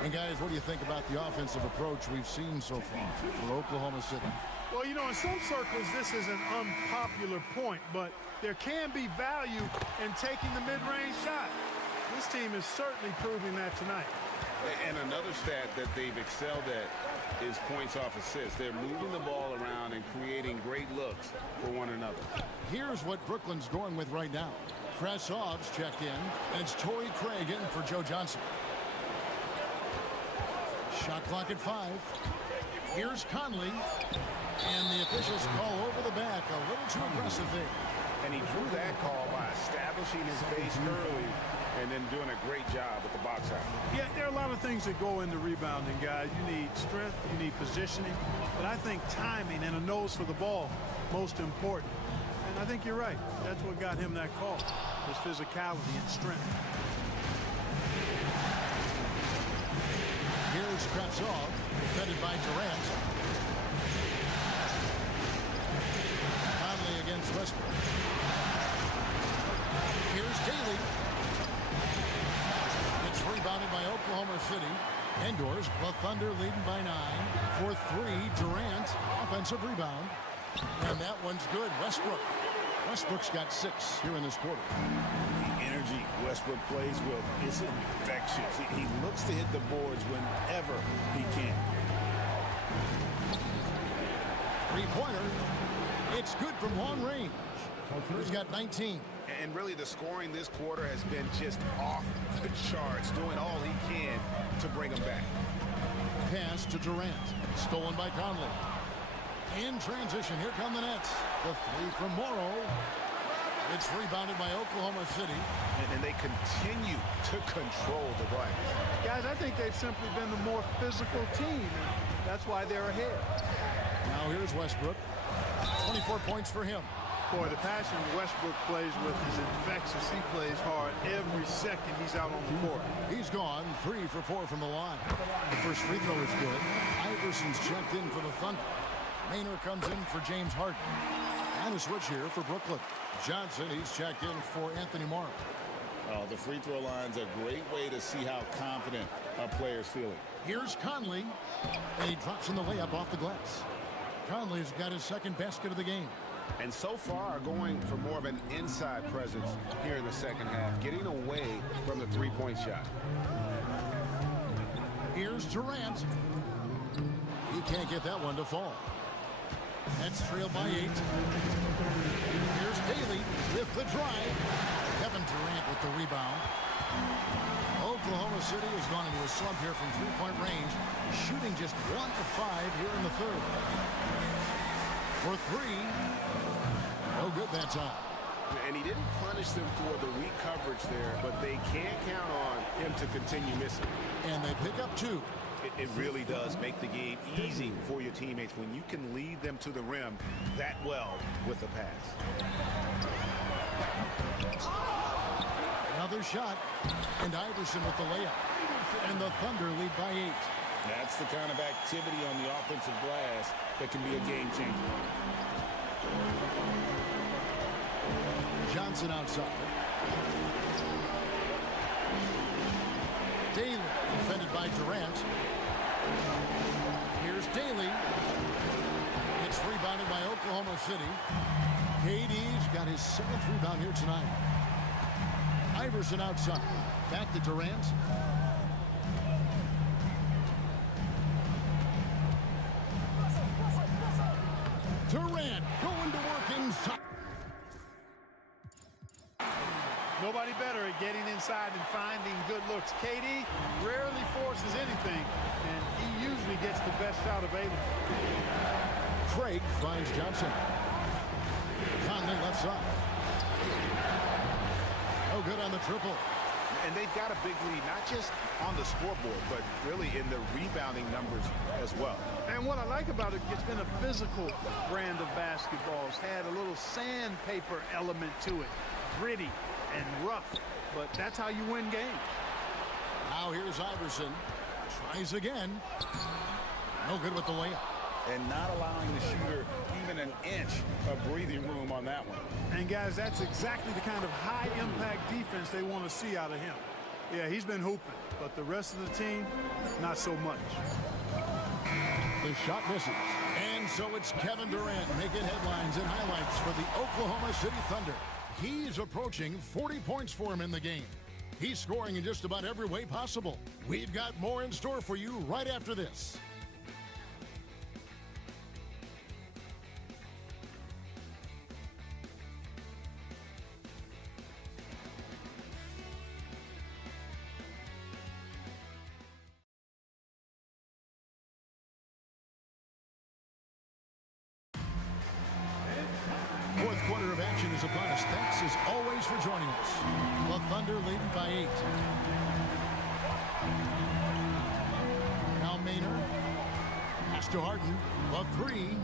And, guys, what do you think about the offensive approach we've seen so far for Oklahoma City? Well, you know, in some circles, this is an unpopular point, but there can be value in taking the mid-range shot. This team is certainly proving that tonight. And another stat that they've excelled at is points off assists. They're moving the ball around and creating great looks for one another. Here's what Brooklyn's going with right now. Krasov's checked in, and it's Torrey Craig in for Joe Johnson. Shot clock at 5. Here's Conley, and the officials call over the back. A little too aggressive there. And he drew that call by establishing his base early and then doing a great job with the box out. Yeah, there are a lot of things that go into rebounding, guys. You need strength, you need positioning, but I think timing and a nose for the ball, most important. And I think you're right. That's what got him that call, his physicality and strength. off. Defended by Durant. Conley against Westbrook. Here's Daly. It's rebounded by Oklahoma City. Indoors, the Thunder leading by 9. For 3, Durant. Offensive rebound. And that one's good. Westbrook's got 6 here in this quarter. The energy Westbrook plays with is infectious. He looks to hit the boards whenever he can. Three-pointer. It's good from long range. He's got 19. And really, the scoring this quarter has been just off the charts, doing all he can to bring them back. Pass to Durant. Stolen by Conley. In transition, here come the Nets. The 3 from Morrow. It's rebounded by Oklahoma City. And they continue to control the glass. Guys, I think they've simply been the more physical team. And that's why they're ahead. Now here's Westbrook. 24 points for him. Boy, the passion Westbrook plays with is infectious. He plays hard every second he's out on the court. He's gone 3 for 4 from the line. The first free throw is good. Iverson's checked in for the Thunder. Maynard comes in for James Harden. And a switch here for Brooklyn. Johnson, he's checked in for Anthony Morrow. The free throw line's a great way to see how confident a player's feeling. Here's Conley. And he drops in the layup off the glass. Conley's got his second basket of the game. And so far, going for more of an inside presence here in the second half, getting away from the three-point shot. Here's Durant. He can't get that one to fall. That's trailed by 8. Here's Daly with the drive. Kevin Durant with the rebound. Oklahoma City has gone into a slump here from three-point range, shooting just 1 of 5 here in the third. For 3. No good that time. And he didn't punish them for the weak coverage there, but they can't count on him to continue missing. And they pick up 2. It really does make the game easy for your teammates when you can lead them to the rim that well with a pass. Another shot. And Iverson with the layup. And the Thunder lead by 8. That's the kind of activity on the offensive glass that can be a game changer. Johnson outside. Daly defended by Durant. Here's Daly. It's rebounded by Oklahoma City. KD's got his 7th rebound here tonight. Iverson outside. Back to Durant. Durant going to work inside. Nobody better at getting inside and finding good looks. KD rarely forces anything, and he usually gets the best shot available. Craig finds Johnson. Conley left side. No good on the triple. And they've got a big lead, not just on the scoreboard, but really in the rebounding numbers as well. And what I like about it, it's been a physical brand of basketball. It's had a little sandpaper element to it. Gritty and rough, but that's how you win games. Now here's Iverson. Tries again. No good with the layup. And not allowing the shooter even an inch of breathing room on that one. And guys, that's exactly the kind of high-impact defense they want to see out of him. Yeah, he's been hooping, but the rest of the team, not so much. The shot misses. And so it's Kevin Durant making headlines and highlights for the Oklahoma City Thunder. He's approaching 40 points for him in the game. He's scoring in just about every way possible. We've got more in store for you right after this. Fourth quarter of action is upon us. Thanks as always for joining us. The Thunder leading by 8. Now Maynard. Pass to Harden. The 3.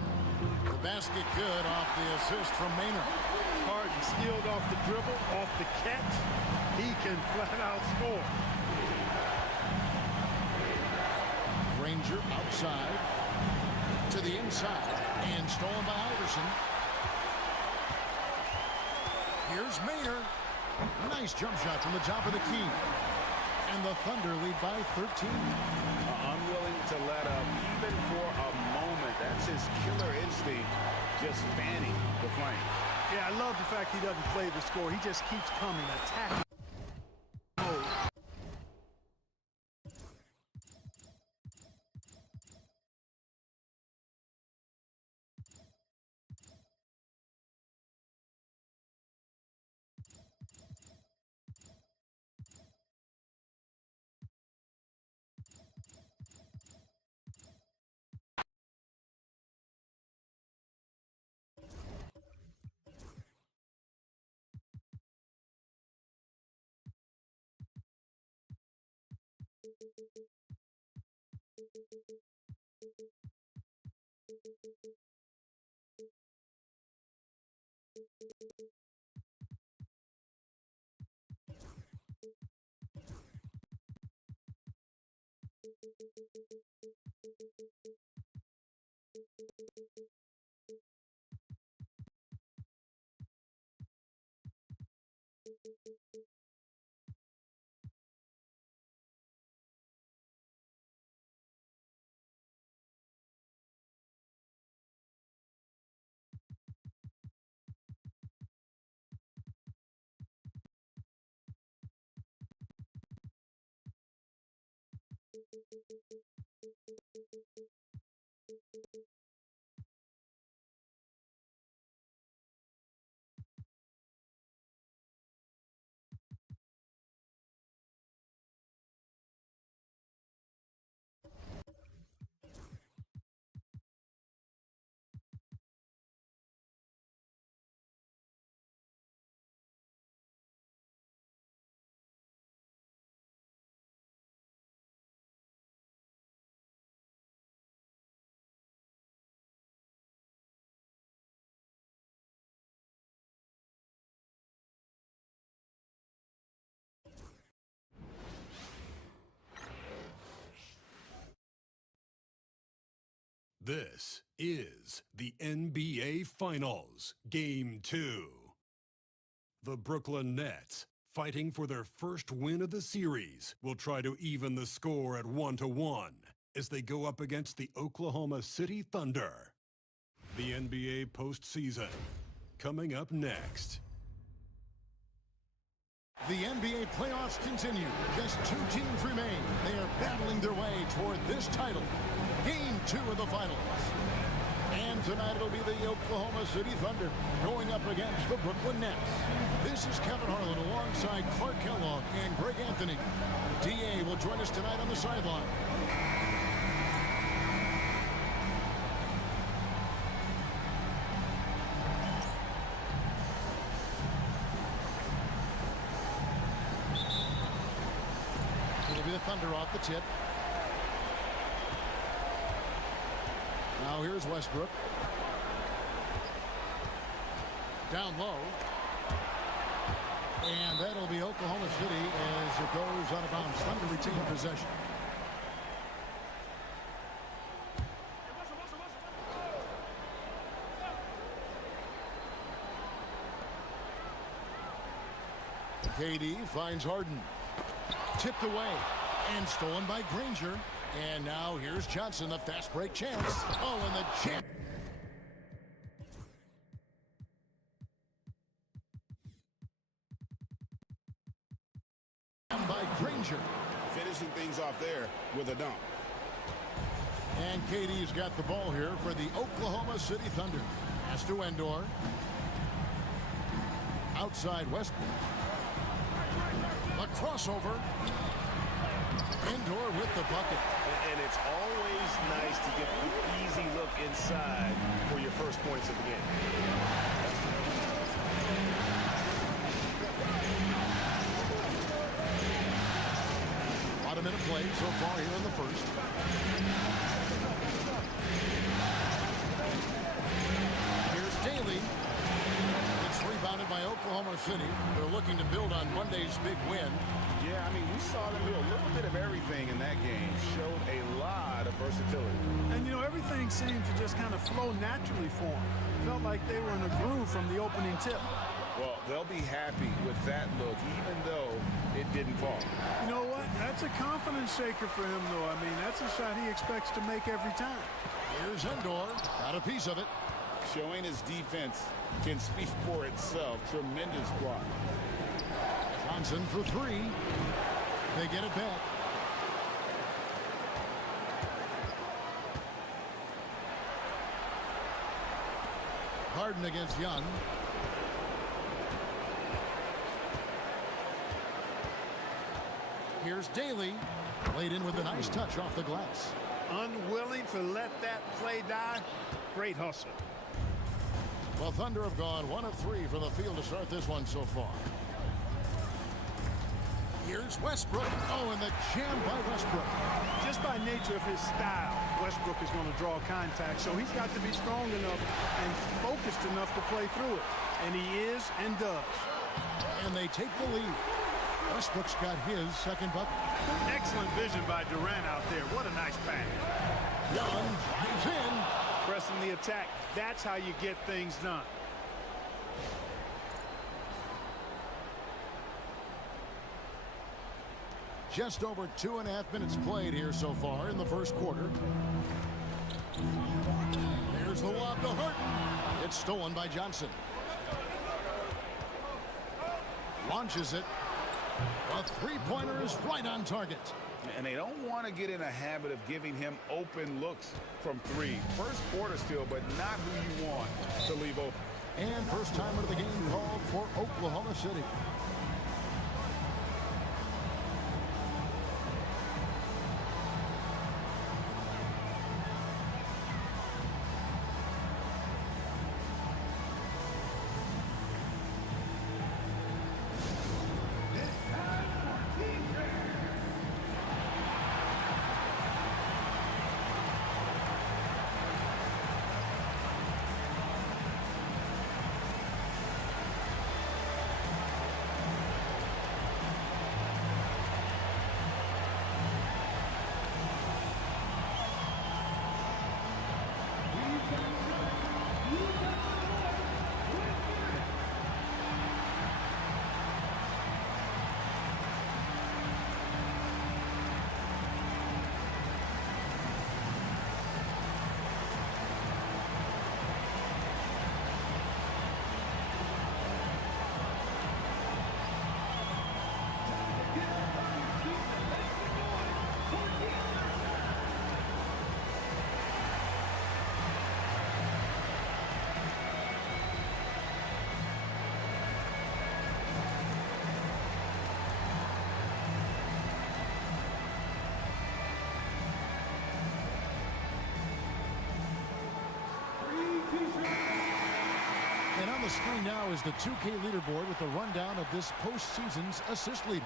The basket good off the assist from Maynard. Harden skilled off the dribble, off the catch. He can flat out score. Granger outside to the inside and stolen by Iverson. Here's Maynard. Nice jump shot from the top of the key. And the Thunder lead by 13. Unwilling to let up even for a moment. That's his killer instinct, just fanning the flame. Yeah, I love the fact he doesn't play the score. He just keeps coming, attacking. This is the NBA Finals, Game 2. The Brooklyn Nets, fighting for their first win of the series, will try to even the score at 1-1 as they go up against the Oklahoma City Thunder. The NBA postseason, coming up next. The NBA playoffs continue. Just two teams remain. They are battling their way toward this title. Game 2 of the finals. And tonight it'll be the Oklahoma City Thunder going up against the Brooklyn Nets. This is Kevin Harlan alongside Clark Kellogg and Greg Anthony. DA will join us tonight on the sideline. It'll be the Thunder off the tip. Now here's Westbrook. Down low. And that'll be Oklahoma City as it goes out of bounds. Thunder retain possession. KD finds Harden. Tipped away and stolen by Granger. And now here's Johnson, the fast break chance. Oh, and the chance. By Granger. Finishing things off there with a dunk. And KD's got the ball here for the Oklahoma City Thunder. Pass to Endor. Outside Westbrook. A crossover. Endor with the bucket. And it's always nice to get the easy look inside for your first points of the game. About a minute played so far here in the first. Here's Daly. It's rebounded by Oklahoma City. They're looking to build on Monday's big win. Yeah, I mean, we saw them do a little bit of everything everything in that game. Showed a lot of versatility. And, you know, everything seemed to just kind of flow naturally for them. Felt like they were in a groove from the opening tip. Well, they'll be happy with that look, even though it didn't fall. You know what? That's a confidence shaker for him, though. I mean, that's a shot he expects to make every time. Here's Endor. Got a piece of it. Showing his defense can speak for itself. Tremendous block. Johnson for three. They get it back. Harden against Young. Here's Daly. Laid in with a nice touch off the glass. Unwilling to let that play die. Great hustle. The Thunder have gone 1 of 3 from the field to start this one so far. Here's Westbrook. Oh, and the jam by Westbrook. Just by nature of his style, Westbrook is going to draw contact, so he's got to be strong enough and focused enough to play through it. And he is and does. And they take the lead. Westbrook's got his second bucket. Excellent vision by Durant out there. What a nice pass. Young drives in. Pressing the attack. That's how you get things done. Just over 2.5 minutes played here so far in the first quarter. There's the lob to Harden. It's stolen by Johnson. Launches it. A three-pointer is right on target. And they don't want to get in a habit of giving him open looks from three. First quarter still, but not who you want to leave open. And first timer of the game called for Oklahoma City. And on the screen now is the 2K leaderboard with the rundown of this postseason's assist leaders.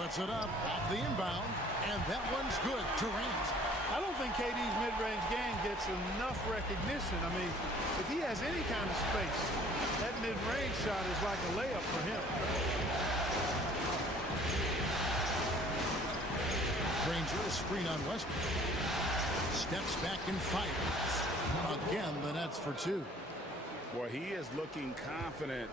Puts it up off the inbound, and that one's good. Durant. I don't think KD's mid-range game gets enough recognition. I mean, if he has any kind of space, that mid-range shot is like a layup for him. Granger, a screen on Westbrook. Steps back and fires. Again, the Nets for two. Boy, he is looking confident.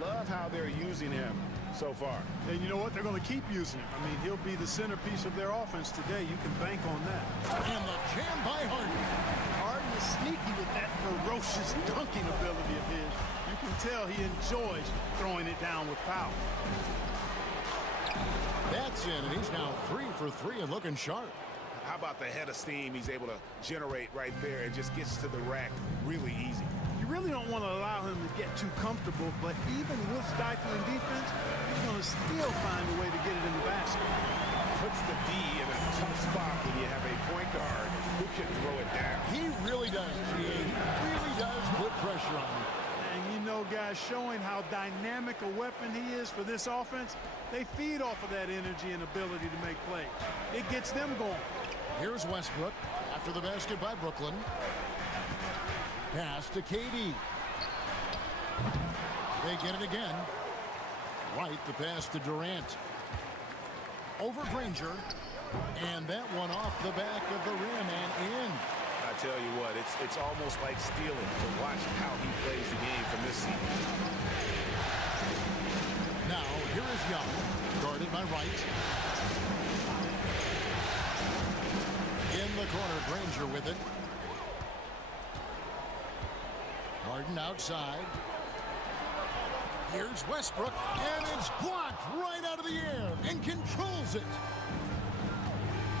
Love how they're using him so far. And you know what? They're going to keep using him. I mean, he'll be the centerpiece of their offense today. You can bank on that. And the jam by Harden. Harden is sneaky with that ferocious dunking ability of his. You can tell he enjoys throwing it down with power. That's in, and he's now 3 for 3 and looking sharp. How about the head of steam he's able to generate right there and just gets to the rack really easy. You really don't want to allow him to get too comfortable, but even with stifling defense, he's going to still find a way to get it in the basket. Puts the D in a tough spot when you have a point guard who can throw it down. He really does, G.A. He really does put pressure on him. And you know, guys, showing how dynamic a weapon he is for this offense, they feed off of that energy and ability to make plays. It gets them going. Here's Westbrook. after the basket by Brooklyn. Pass to KD. They get it again. White, the pass to Durant. Over Granger. And that one off the back of the rim and in. I tell you what, it's almost like stealing to watch how he plays the game from this season. Now, here is Young, guarded by Wright. In the corner, Granger with it. Harden outside. Here's Westbrook, and it's blocked right out of the air and controls it.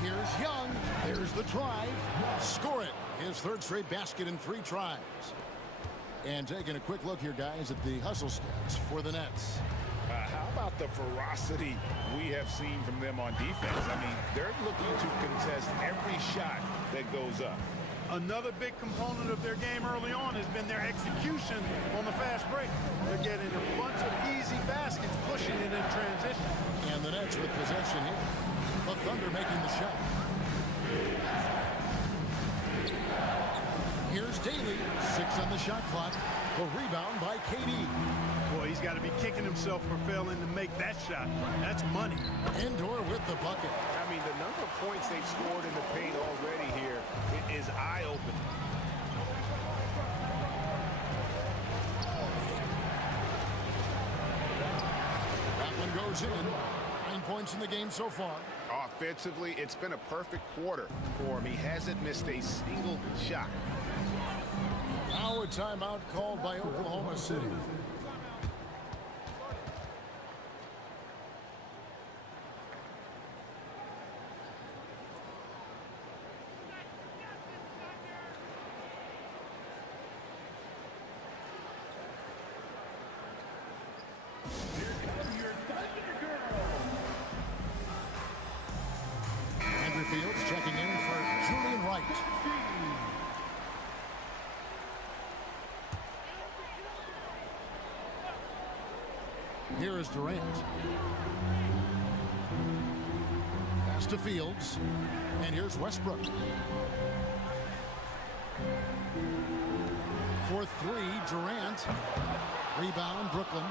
Here's Young. There's the drive. Score it. His third straight basket in 3 tries. And taking a quick look here, guys, at the hustle stats for the Nets. How about the ferocity we have seen from them on defense? I mean, they're looking to contest every shot that goes up. Another big component of their game early on has been their execution on the fast break. They're getting a bunch of easy baskets, pushing it in transition. And the Nets with possession here. The Thunder making the shot. Here's Daly. 6 on the shot clock. The rebound by KD. Boy, he's got to be kicking himself for failing to make that shot. That's money. Indoor with the bucket. I mean, the number of points they've scored in the paint already here is eye-opening. That one goes in. 9 points in the game so far. Offensively, it's been a perfect quarter for him. He hasn't missed a single shot. Now a timeout called by Oklahoma City. Andrew Fields checking in for Julian Wright. Here is Durant. Pass to Fields. And here's Westbrook. For 3, Durant. Rebound, Brooklyn.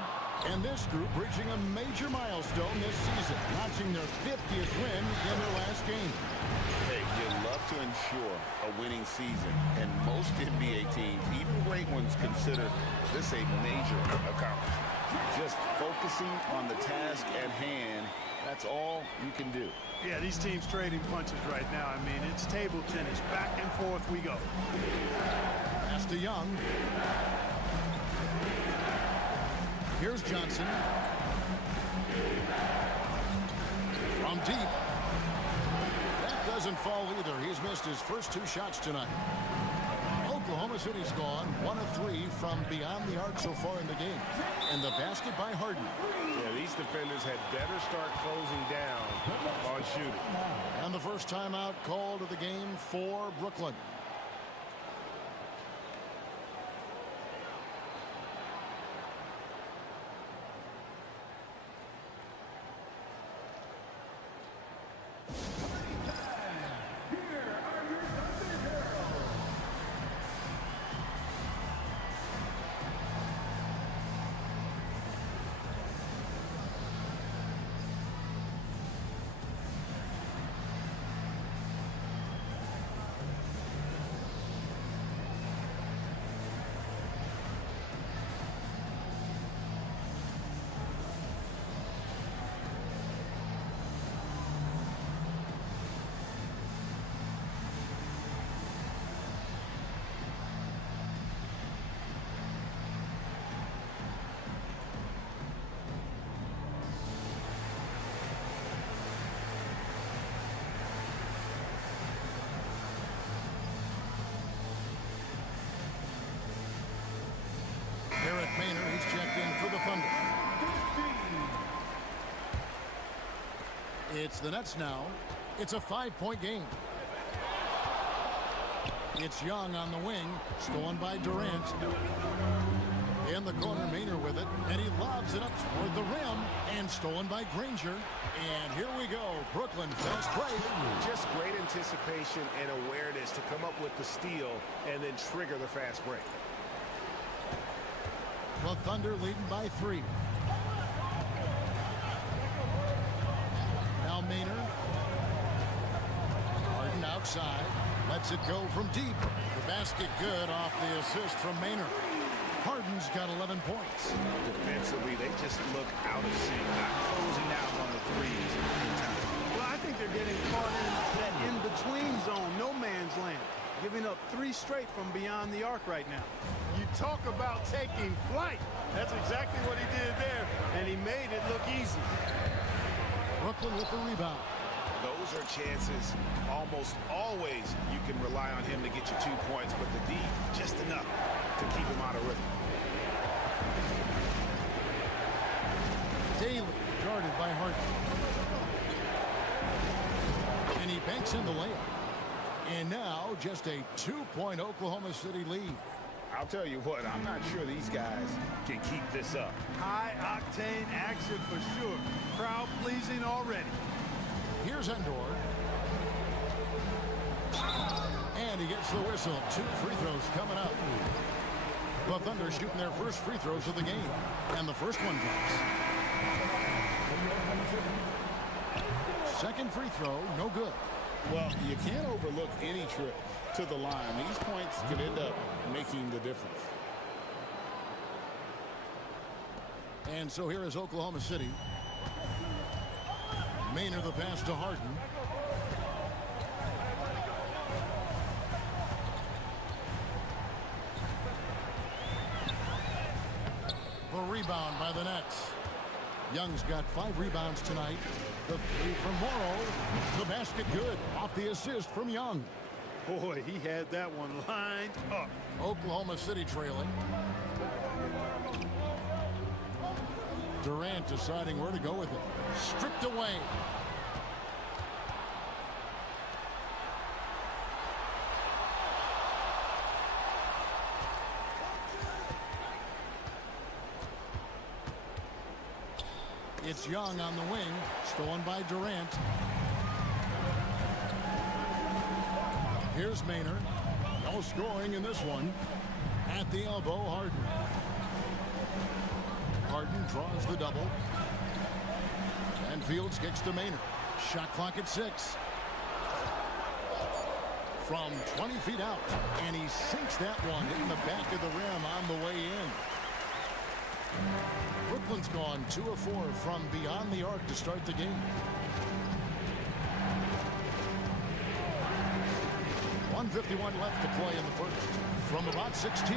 And this group reaching a major milestone this season, notching their 50th win in their last game. Hey, you love to ensure a winning season, and most NBA teams, even great ones, consider this a major accomplishment. Just focusing on the task at hand, that's all you can do. Yeah, these teams trading punches right now. I mean, it's table tennis. Back and forth we go. Pass to Young. Here's Johnson. From deep. That doesn't fall either. He's missed his first 2 shots tonight. Oklahoma City's gone 1 of 3 from beyond the arc so far in the game. And the basket by Harden. Yeah, these defenders had better start closing down on shooting. And the first timeout called of the game for Brooklyn. Maynard, he's checked in for the Thunder. It's the Nets now. It's a 5-point game. It's Young on the wing, stolen by Durant. In the corner, Maynard with it, and he lobs it up toward the rim, and stolen by Granger. And here we go, Brooklyn fast break. Just great anticipation and awareness to come up with the steal and then trigger the fast break. The Thunder leading by 3. Now Maynard. Harden outside. Lets it go from deep. The basket good off the assist from Maynard. Harden's got 11 points. Defensively, they just look out of sync, not closing out on the threes in time. Well, I think they're getting caught in that in-between zone, no man's land, giving up 3 straight from beyond the arc right now. You talk about taking flight. That's exactly what he did there, and he made it look easy. Brooklyn with the rebound. Those are chances almost always you can rely on him to get you 2 points, but the D, just enough to keep him out of rhythm. Daly guarded by Harden. And he banks in the layup. And now just a 2-point Oklahoma City lead. I'll tell you what, I'm not sure these guys can keep this up. High-octane action for sure. Crowd-pleasing already. Here's Endor. And he gets the whistle. 2 free throws coming up. The Thunder shooting their first free throws of the game. And the first one drops. Second free throw, no good. Well, you can't overlook any trip to the line. These points could end up making the difference. And so here is Oklahoma City. Maynard the pass to Harden. The rebound by the Nets. Young's got 5 rebounds tonight. The 3 from Morrow. The basket good off the assist from Young. Boy, he had that one lined up. Oklahoma City trailing. Durant deciding where to go with it. Stripped away. It's Young on the wing. Stolen by Durant. Here's Maynard. No scoring in this one. At the elbow, Harden. Harden draws the double. And Fields kicks to Maynard. Shot clock at 6. From 20 feet out. And he sinks that one in the back of the rim on the way in. Brooklyn's gone 2 of 4 from beyond the arc to start the game. 1:51 left to play in the first. From about 16.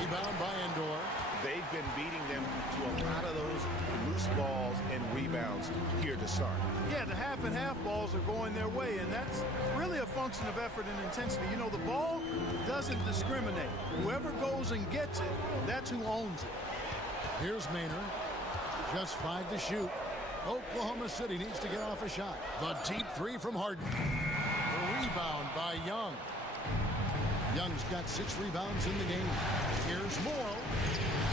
Rebound by Endor. They've been beating them to a lot of those loose balls and rebounds here to start. Yeah, the half and half balls are going their way, and that's really a function of effort and intensity. You know, the ball doesn't discriminate. Whoever goes and gets it, that's who owns it. Here's Maynard. Just 5 to shoot. Oklahoma City needs to get off a shot. The deep 3 from Harden. The rebound by Young. Young's got 6 rebounds in the game. Here's Morrow.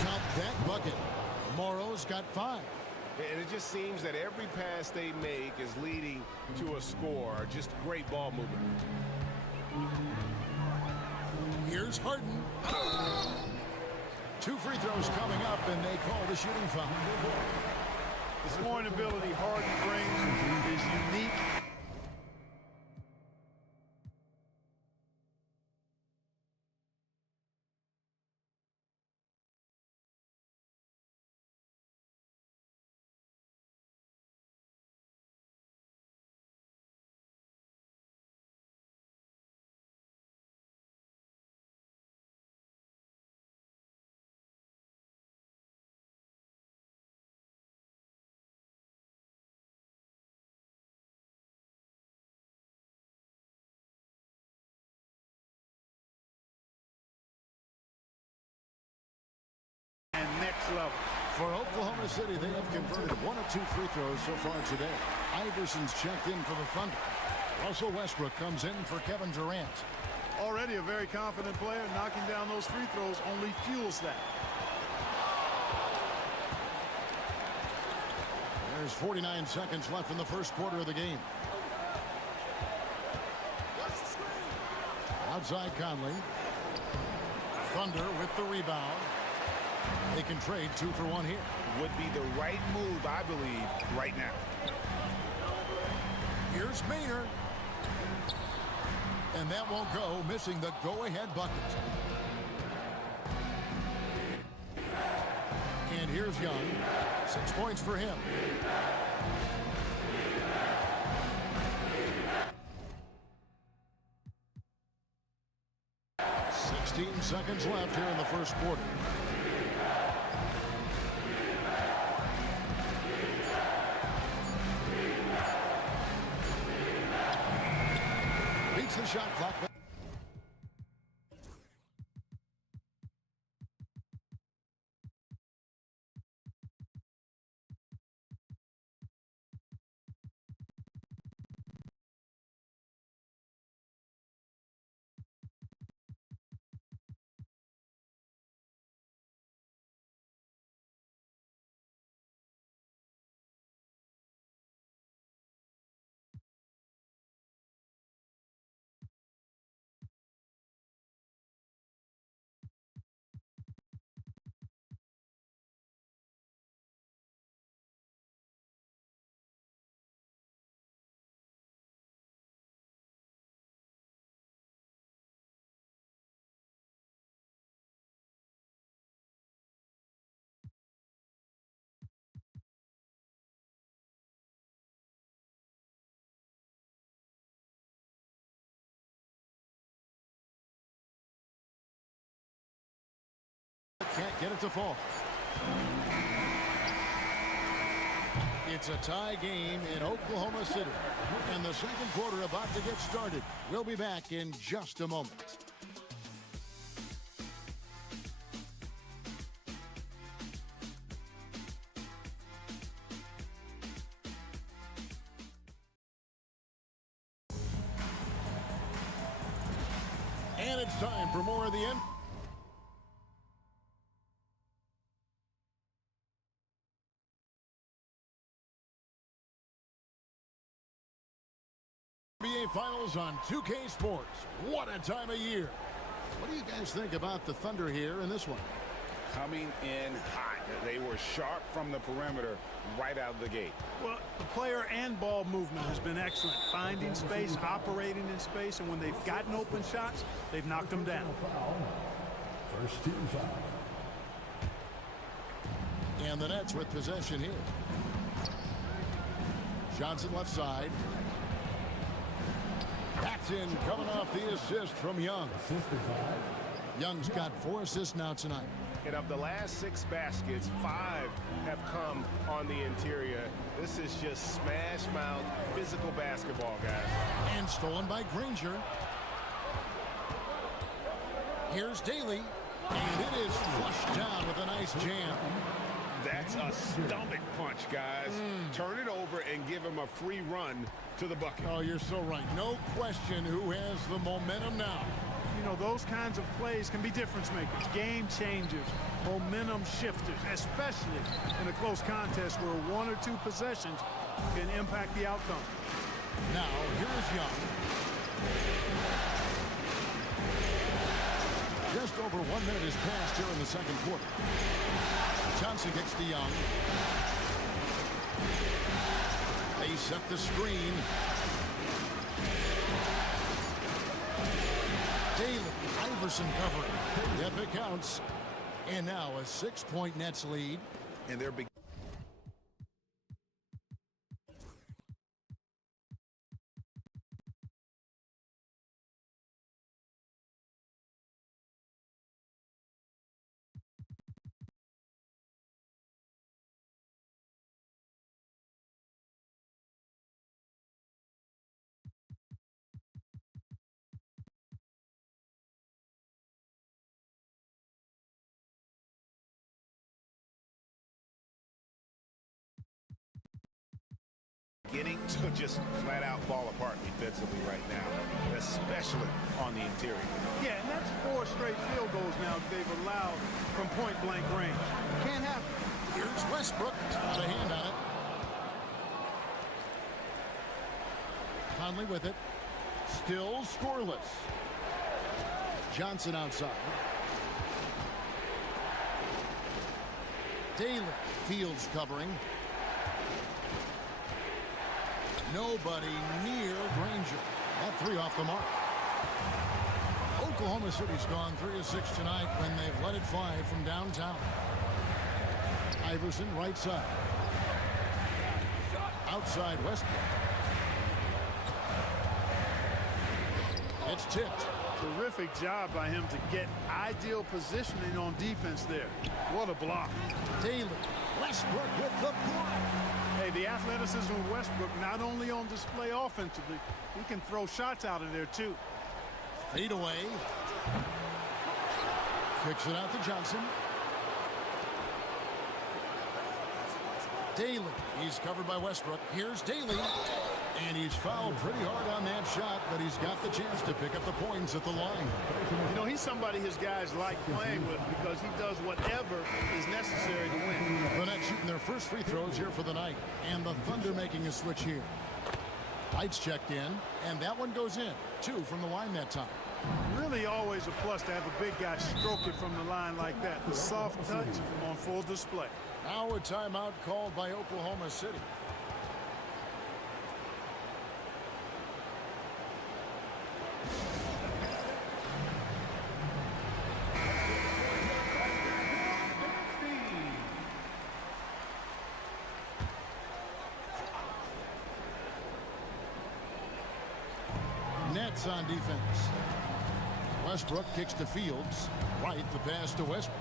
Count that bucket. Morrow's got 5. And it just seems that every pass they make is leading to a score. Just great ball movement. Here's Harden. 2 free throws coming up, and they call the shooting foul. The scoring ability Harden brings is unique. Next level. For Oklahoma City, they have converted 1 of 2 free throws so far today. Iverson's checked in for the Thunder. Russell Westbrook comes in for Kevin Durant. Already a very confident player. Knocking down those free throws only fuels that. There's 49 seconds left in the first quarter of the game. Outside Conley. Thunder with the rebound. They can trade 2 for 1 here. Would be the right move, I believe, right now. Here's Maynard. And that won't go, missing the go-ahead bucket. And here's Young. 6 points for him. Seconds left here in the first quarter. Beats the shot clock. Can't get it to fall. It's a tie game in Oklahoma City. And the second quarter about to get started. We'll be back in just a moment. And it's time for more of the NBA Finals on 2K Sports. What a time of year. What do you guys think about the Thunder here in this one? Coming in hot. They were sharp from the perimeter right out of the gate. Well, the player and ball movement has been excellent. Finding space, operating in space, and when they've gotten open shots, they've knocked them down. First team foul. And the Nets with possession here. Johnson left side. Paxton coming off the assist from Young. Young's got 4 assists now tonight. And of the last 6 baskets, 5 have come on the interior. This is just smash mouth physical basketball, guys. And stolen by Granger. Here's Daly. And it is flushed down with a nice jam. That's a stomach punch, guys. Turn it over and give him a free run to the bucket. Oh, you're so right. No question who has the momentum now. You know, those kinds of plays can be difference makers, game changers, momentum shifters, especially in a close contest where 1 or 2 possessions can impact the outcome. Now, here's Young. Just over 1 minute has passed here in the second quarter. Johnson gets to Young. They set the screen. Daly, Iverson covering. Yep, it counts. And now a 6-point Nets lead. And they're beginning to just flat out fall apart defensively right now, especially on the interior. Yeah, and that's 4 straight field goals now they've allowed from point-blank range. Can't happen. Here's Westbrook. Got a hand on it. Conley with it. Still scoreless. Johnson outside. Daly. Fields covering. Nobody near Granger. That three off the mark. Oklahoma City's gone 3 of 6 tonight when they've let it fly from downtown. Iverson right side. Outside Westbrook. It's tipped. Terrific job by him to get ideal positioning on defense there. What a block. Daly. Westbrook with the block. Hey, the athleticism of Westbrook not only on display offensively, he can throw shots out of there too. Fade away. Kicks it out to Johnson. Daly. He's covered by Westbrook. Here's Daly. And he's fouled pretty hard on that shot, but he's got the chance to pick up the points at the line. You know, he's somebody his guys like playing with because he does whatever is necessary to win. The Nets shooting their first free throws here for the night. And the Thunder making a switch here. Lights checked in, and that one goes in. 2 from the line that time. Really always a plus to have a big guy stroke it from the line like that. The soft touch on full display. Now a timeout called by Oklahoma City. Nets on defense. Westbrook kicks to Fields. Right, the pass to Westbrook.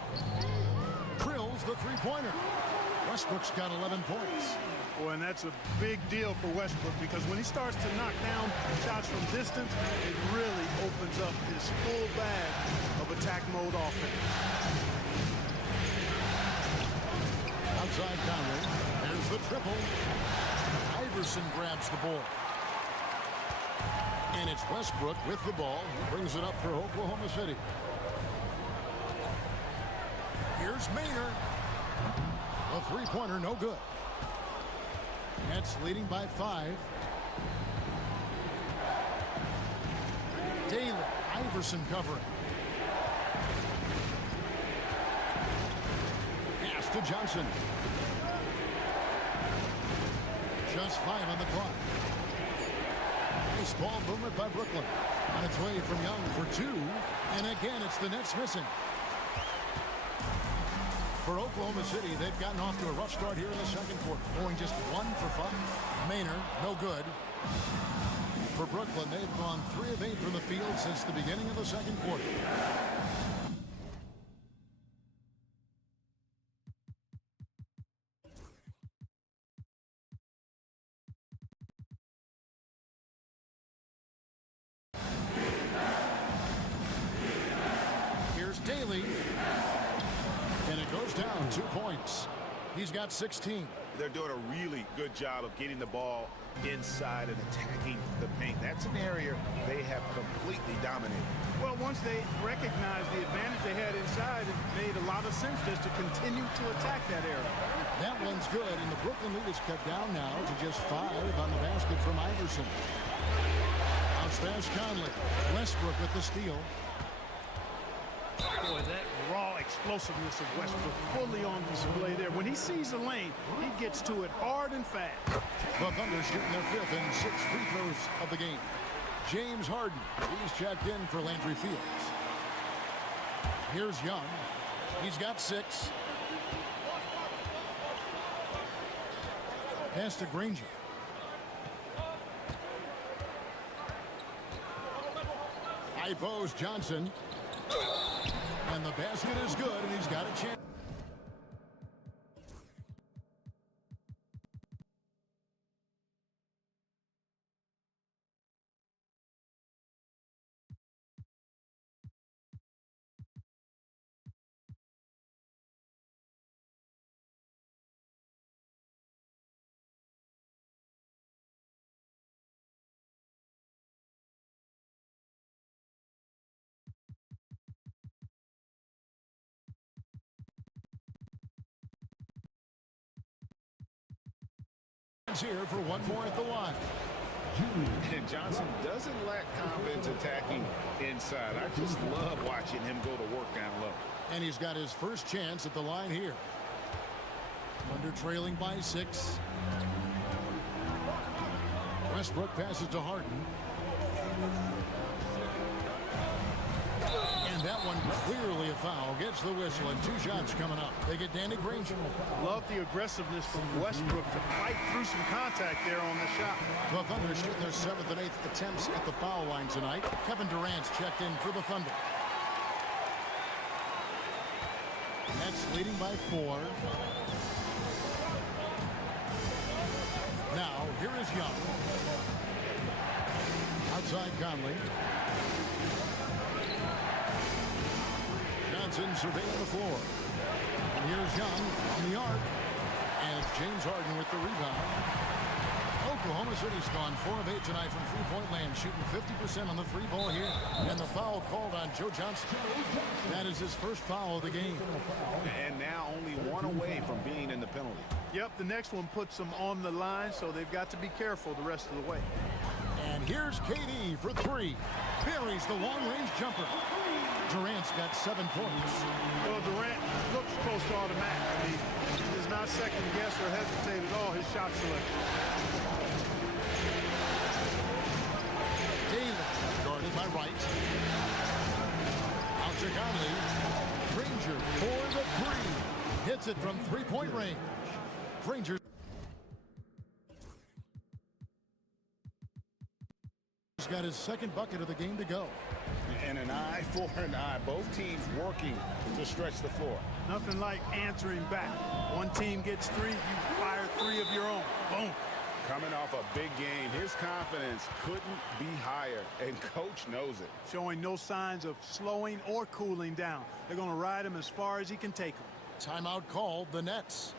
Drills the three-pointer. Westbrook's got 11 points. Boy, and that's a big deal for Westbrook because when he starts to knock down shots from distance, it really opens up his full bag of attack mode offense. Outside Conley. There's the triple. Iverson grabs the ball. And it's Westbrook with the ball. Brings it up for Oklahoma City. Here's Maynard. A three-pointer, no good. Nets leading by 5. Daly. Iverson covering. Pass to Johnson. Just 5 on the clock. Nice ball movement by Brooklyn. On its way from Young for 2. And again, it's the Nets missing. For Oklahoma City, they've gotten off to a rough start here in the second quarter, going just 1 for 5. Maynard, no good. For Brooklyn, they've gone 3 of 8 from the field since the beginning of the second quarter. Here's Daly. And it goes down 2 points. He's got 16. They're doing a really good job of getting the ball inside and attacking the paint. That's an area they have completely dominated. Well, once they recognized the advantage they had inside, it made a lot of sense just to continue to attack that area. That one's good, and the Brooklyn lead is cut down now to just 5 on the basket from Iverson. Bounce pass Conley. Westbrook with the steal. Boy, that raw explosiveness of Westbrook fully on display there. When he sees a lane, he gets to it hard and fast. The Thunder shooting their 5th and 6th free throws of the game. James Harden. He's checked in for Landry Fields. Here's Young. He's got 6. Pass to Granger. High post Johnson. And the basket is good, and he's got a chance. Here for one more at the line. And Johnson doesn't lack confidence attacking inside. I just love watching him go to work down low. And he's got his first chance at the line here. Thunder trailing by 6. Westbrook passes to Harden. And that one clearly a foul. Gets the whistle and 2 shots coming up. They get Danny Granger. Love the aggressiveness from Westbrook to fight through some contact there on the shot. The Thunder shoot their 7th and 8th attempts at the foul line tonight. Kevin Durant's checked in for the Thunder. Nets leading by 4. Now, here is Young. Outside Conley. Johnson surveying the floor. And here's Young on the arc. And James Harden with the rebound. Oklahoma City's gone 4 of 8 tonight from three-point land, shooting 50% on the free ball here. And the foul called on Joe Johnson. That is his first foul of the game. And now only 1 away from being in the penalty. Yep, the next one puts them on the line, so they've got to be careful the rest of the way. And here's KD for 3. Buries the long-range jumper. Durant's got 7 points. Well, Durant looks close to automatic. He does not second guess or hesitate at all his shot selection. Daly guarded by Wright. Out to Conley. Granger for the 3. Hits it from three-point range. Granger has got his second bucket of the game to go. And an eye for an eye. Both teams working to stretch the floor. Nothing like answering back. One team gets 3, you fire 3 of your own. Boom. Coming off a big game, his confidence couldn't be higher, and coach knows it. Showing no signs of slowing or cooling down. They're going to ride him as far as he can take him. Timeout called, the Nets.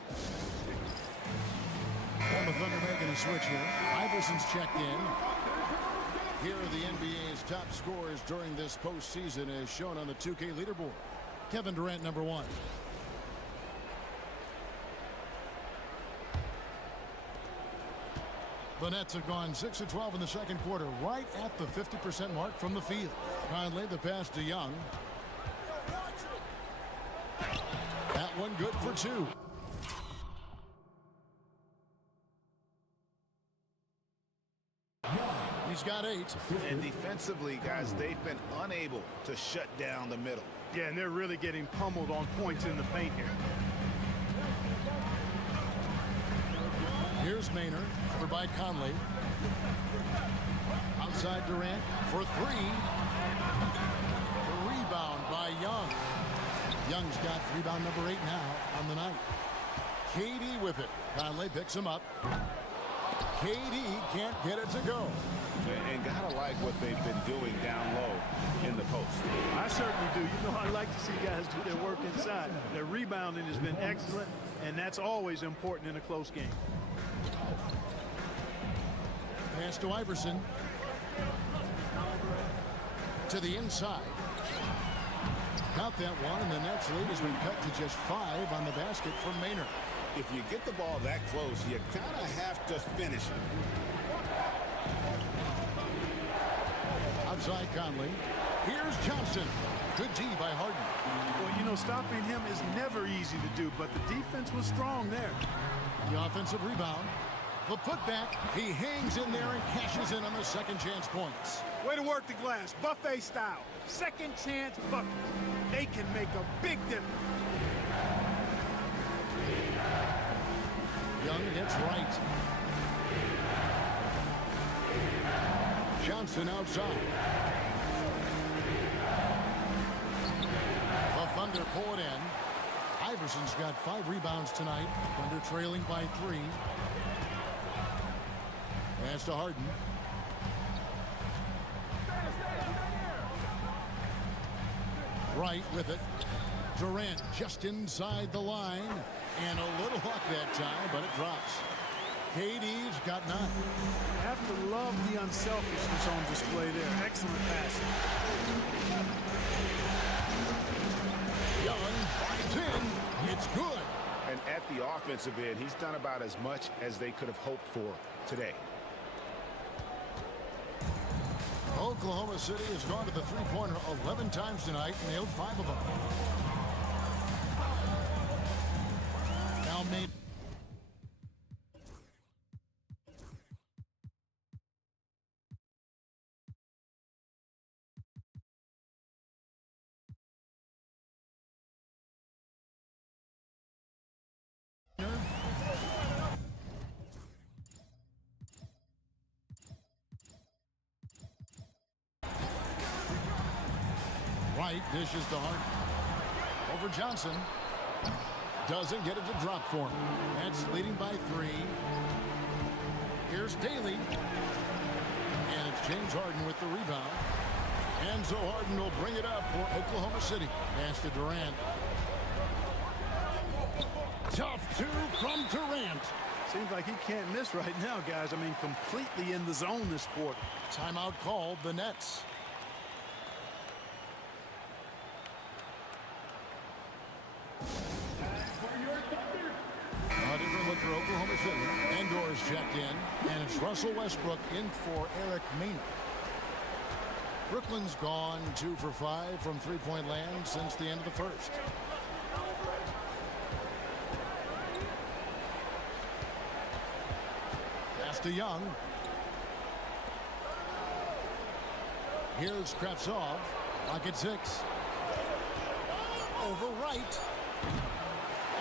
And the Thunder making a switch here. Iverson's checked in. Here are the NBA's top scorers during this postseason as shown on the 2K leaderboard. Kevin Durant, number 1. The Nets have gone 6 of 12 in the second quarter, right at the 50% mark from the field. Conley, the pass to Young. That one good for 2. He's got 8. And defensively, guys, they've been unable to shut down the middle. Yeah, and they're really getting pummeled on points in the paint here. Here's Maynard, covered by Conley. Outside Durant for 3. The rebound by Young. Young's got rebound number 8 now on the night. KD with it. Conley picks him up. KD can't get it to go. And gotta like what they've been doing down low in the post. I certainly do. You know, I like to see guys do their work inside. Their rebounding has been excellent, and that's always important in a close game. Pass to Iverson. To the inside. Got that one, and the Nets lead has been cut to just 5 on the basket from Maynard. If you get the ball that close, you kind of have to finish it. Outside Conley. Here's Johnson. Good D by Harden. Well, you know, stopping him is never easy to do, but the defense was strong there. The offensive rebound. The putback. He hangs in there and cashes in on the second chance points. Way to work the glass, buffet style. Second chance bucket. They can make a big difference. Young against Wright. Johnson outside. The Thunder pull it in. Iverson's got 5 rebounds tonight. Thunder trailing by 3. Pass to Harden. Wright with it. Durant just inside the line. And a little luck that time, but it drops. KD's got 9. Have to love the unselfishness on display there. Excellent passing. Young drives in. It's good. And at the offensive end, he's done about as much as they could have hoped for today. Oklahoma City has gone to the three-pointer 11 times tonight, nailed 5 of them. Now made. White dishes to Hart. Over Johnson. Doesn't get it to drop for him. Nets leading by 3. Here's Daly. And it's James Harden with the rebound. And so Harden will bring it up for Oklahoma City. Pass to Durant. Tough two from Durant. Seems like he can't miss right now, guys. I mean, completely in the zone this quarter. Timeout called the Nets. A different look for Oklahoma City. Endor's checked in, and it's Russell Westbrook in for Eric Maynard. Brooklyn's gone 2 for 5 from three-point land since the end of the first. Pass to Young. Here's Kravtsov. Lock at 6. Over Wright.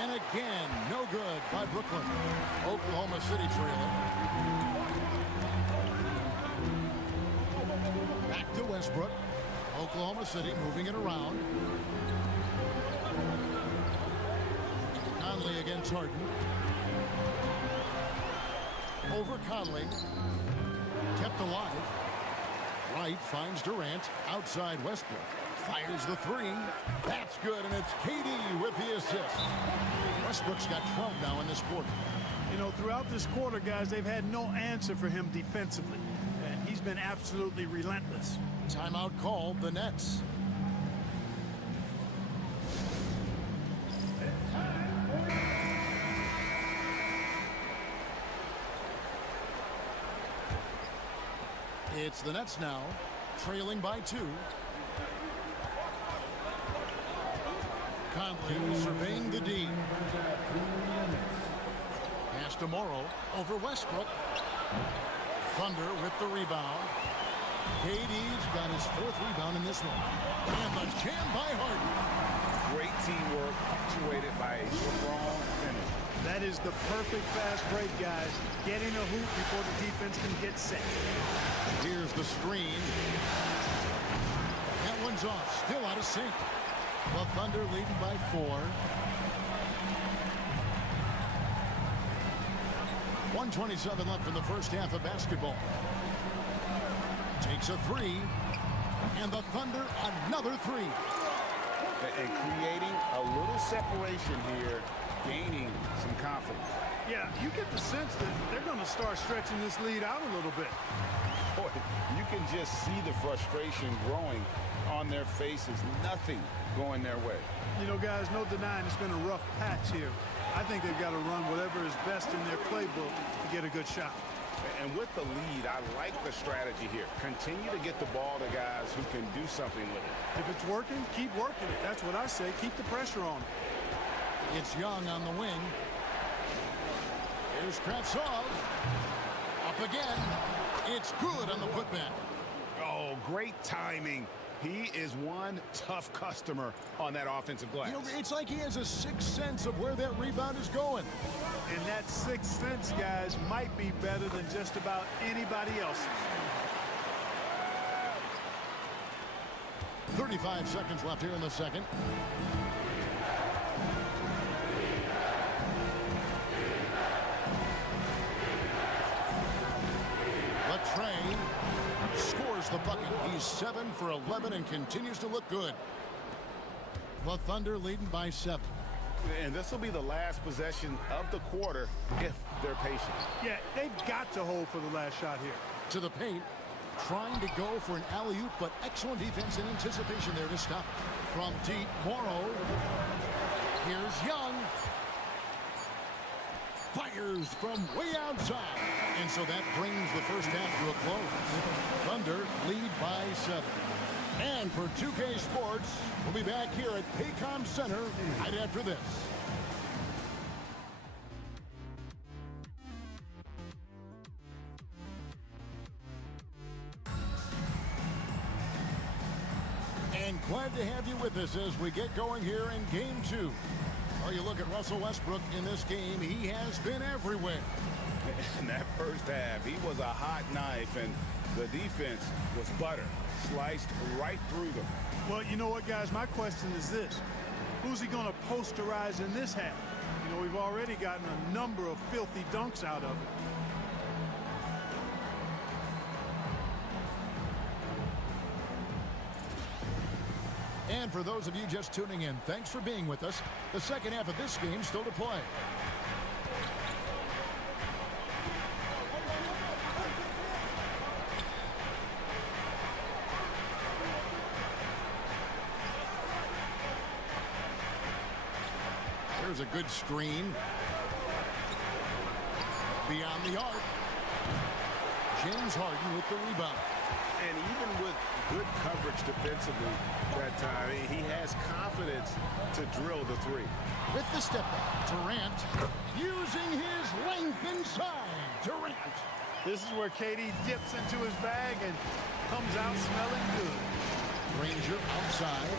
And again, no good by Brooklyn. Oklahoma City trailing. Back to Westbrook. Oklahoma City moving it around. Conley against Harden. Over Conley. Kept alive. Wright finds Durant. Outside Westbrook. Fires the 3. That's good, and it's KD with the assist. Westbrook's got 12 now in this quarter. You know, throughout this quarter, guys, they've had no answer for him defensively. And he's been absolutely relentless. Timeout called the Nets. It's the Nets now, trailing by 2. Conley surveying the D. Pass to Morrow over Westbrook. Thunder with the rebound. KD's got his 4th rebound in this one. And the jam by Harden. Great teamwork, punctuated by a strong finish. That is the perfect fast break, guys. Getting a hoop before the defense can get set. Here's the screen. That one's off. Still out of sync. The Thunder leading by 4. 1:27 left in the first half of basketball. Takes a 3. And the Thunder another 3. And creating a little separation here, gaining some confidence. Yeah, you get the sense that they're going to start stretching this lead out a little bit. Boy, you can just see the frustration growing on their faces. Nothing going their way. You know, guys, no denying it's been a rough patch here. I think they've got to run whatever is best in their playbook to get a good shot. And with the lead, I like the strategy here. Continue to get the ball to guys who can do something with it. If it's working, keep working it. That's what I say. Keep the pressure on. It's Young on the wing. Here's Kravtsov. Up again. It's good on the putback. Oh, great timing. He is one tough customer on that offensive glass. You know, it's like he has a sixth sense of where that rebound is going. And that sixth sense, guys, might be better than just about anybody else's. 35 seconds left here in the second. Latrey scores the bucket. He's 7 for 11 and continues to look good. The Thunder leading by 7. And this will be the last possession of the quarter if they're patient. Yeah, they've got to hold for the last shot here. To the paint, trying to go for an alley-oop, but excellent defense and anticipation there to stop it. From deep, Morrow. Here's Young. Fires from way outside. And so that brings the first half to a close. Thunder lead by 7. And for 2K Sports, we'll be back here at Paycom Center right after this. And glad to have you with us as we get going here in Game 2. Well, you look at Russell Westbrook in this game, he has been everywhere. In that first half, he was a hot knife, and the defense was butter, sliced right through them. Well, you know what, guys? My question is this. Who's he going to posterize in this half? You know, we've already gotten a number of filthy dunks out of it. And for those of you just tuning in, thanks for being with us. The second half of this game still to play. There's a good screen. Beyond the arc. James Harden with the rebound. And even with good coverage defensively that time, he has confidence to drill the three. With the step back, Durant using his length inside. Durant. This is where KD dips into his bag and comes out smelling good. Granger outside.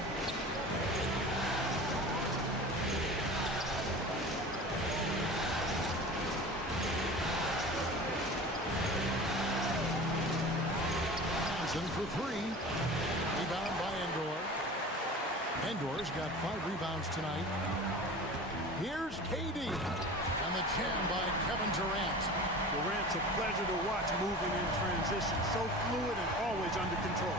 For 3. Rebound by Endor. Endor's got 5 rebounds tonight. Here's KD. And the jam by Kevin Durant. Durant's a pleasure to watch moving in transition. So fluid and always under control.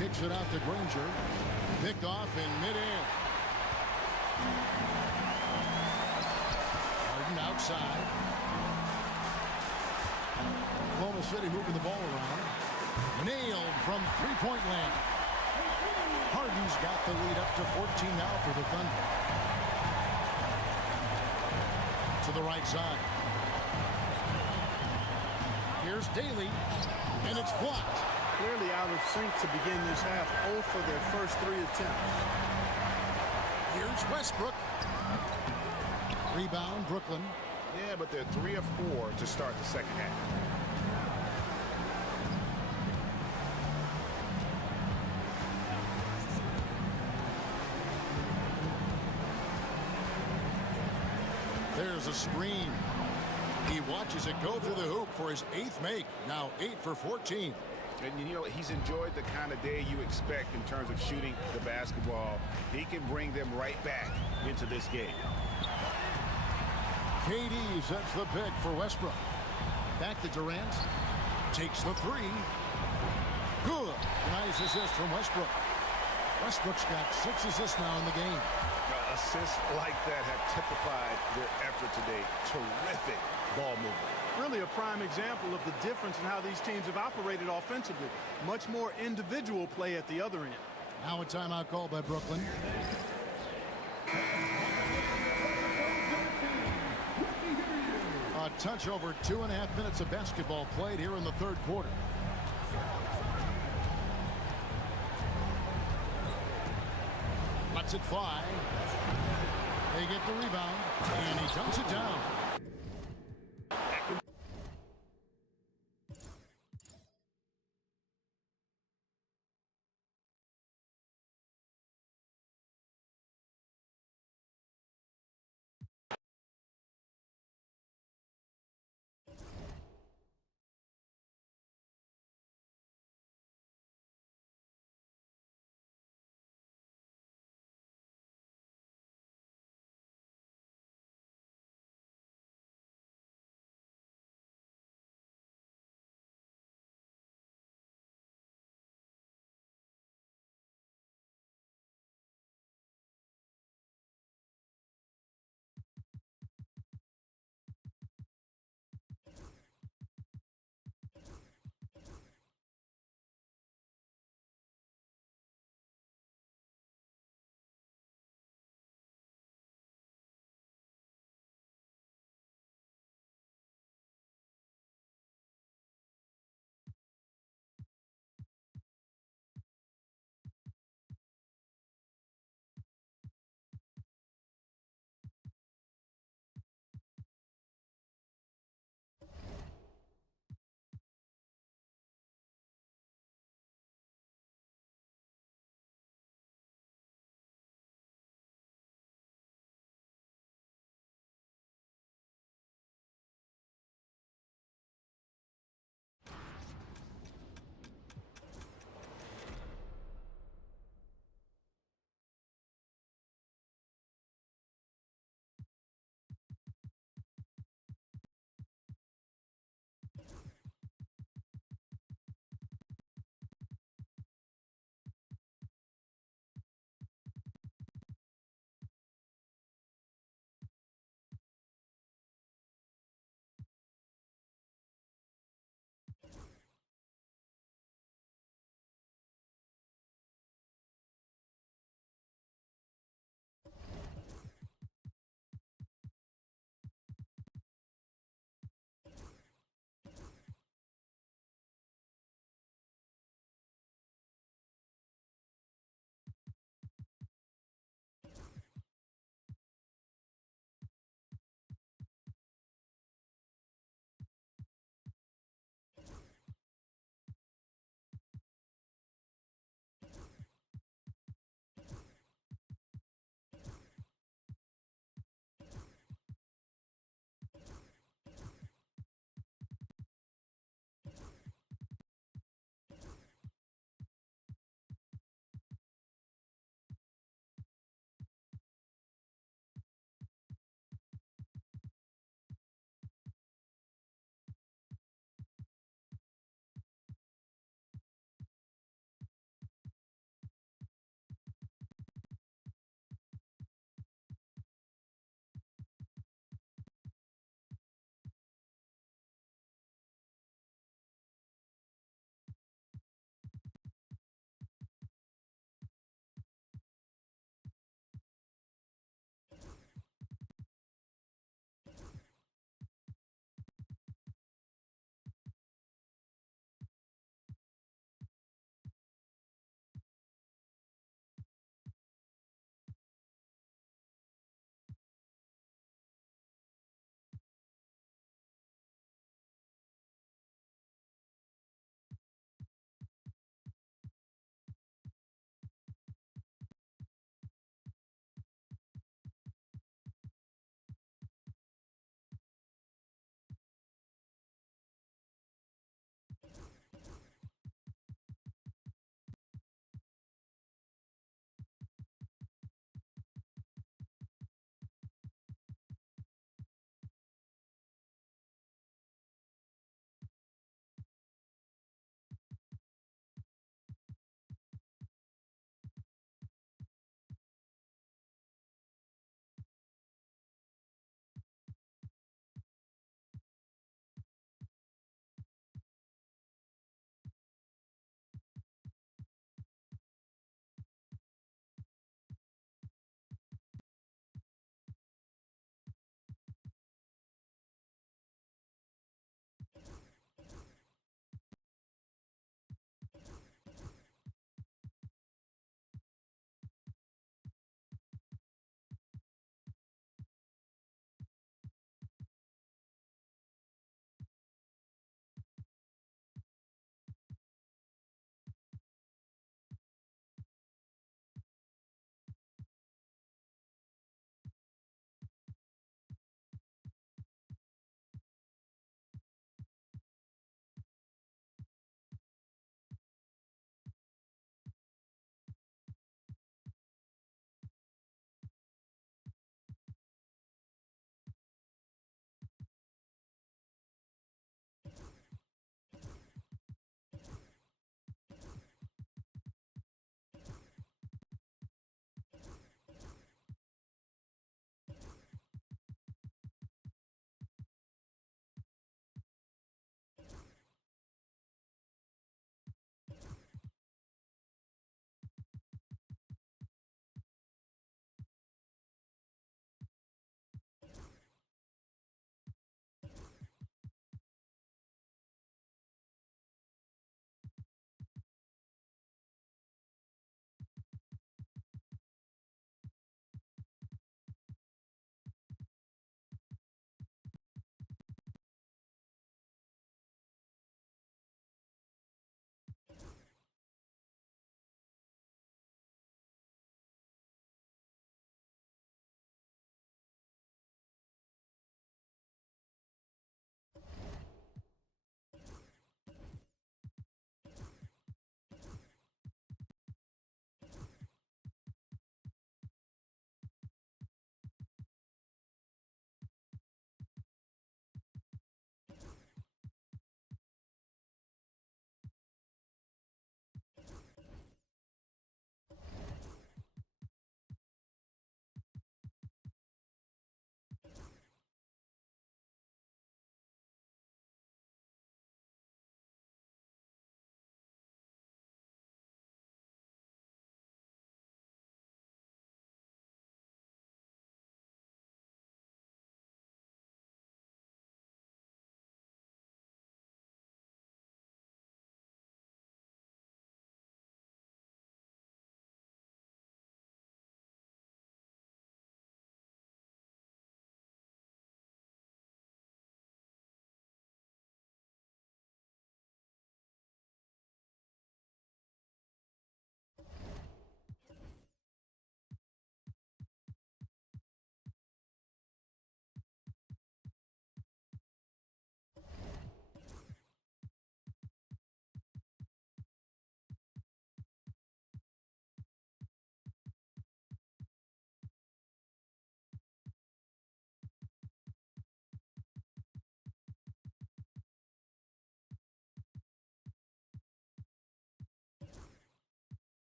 Kicks it out to Granger. Picked off in midair. Outside. Oklahoma City moving the ball around. Nailed from three-point land. Harden's got the lead up to 14 now for the Thunder. To the right side. Here's Daly. And it's blocked. Clearly out of sync to begin this half. 0 for their first 3 attempts. Here's Westbrook. Rebound, Brooklyn. Yeah, but they're 3 of 4 to start the second half. There's a screen. He watches it go through the hoop for his 8th make. Now 8 for 14. And you know, he's enjoyed the kind of day you expect in terms of shooting the basketball. He can bring them right back into this game. KD sets the pick for Westbrook. Back to Durant. Takes the 3. Good. Nice assist from Westbrook. Westbrook's got 6 assists now in the game. Assists like that have typified their effort today. Terrific ball movement. Really a prime example of the difference in how these teams have operated offensively. Much more individual play at the other end. Now a timeout called by Brooklyn. A touch over 2.5 minutes of basketball played here in the third quarter. Lets it fly. They get the rebound, and he dumps it down.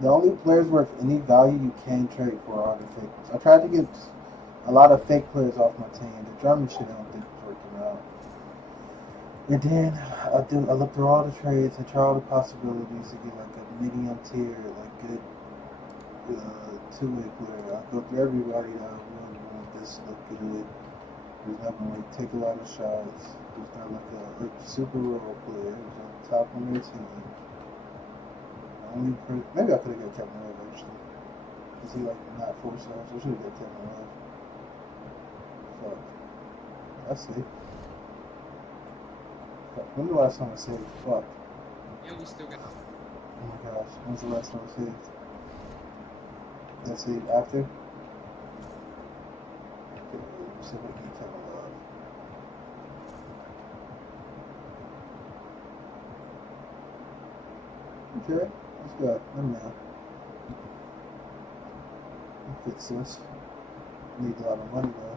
The only players worth any value you can trade for are the fake ones. I tried to get a lot of fake players off my team. The Drummond shit I don't think is working out. And then I look through all the trades and try all the possibilities to get like a medium tier, like good two-way player. I go through everybody that I really want this look good. Who's not gonna like take a lot of shots. Who's not like a super role player. Who's on top on their team. Maybe I could have got Kevin Love actually. Is he like not 4 stars? I should have got Kevin Love. Fuck. That's it. Fuck. When was the last time I saved? Fuck. Yeah, we still got. Oh my gosh. When's the last time I saved? That's it after? Okay, let me see if I can get Kevin Love. Okay. Let's go. Let me know. Fix this. Need a lot of money though.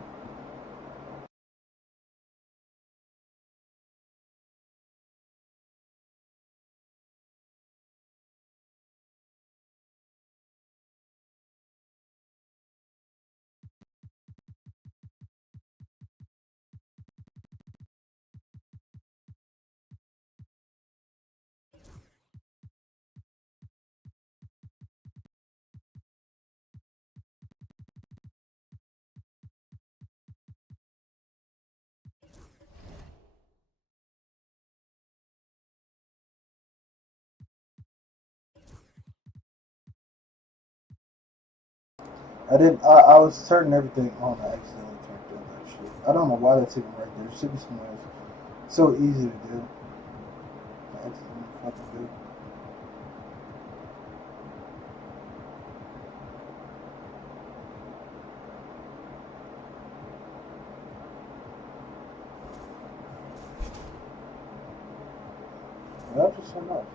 I was turning everything on. I accidentally turned on that shit. I don't know why that's even right there. It should be somewhere else. So easy to do. I accidentally fucking do. Well, just enough.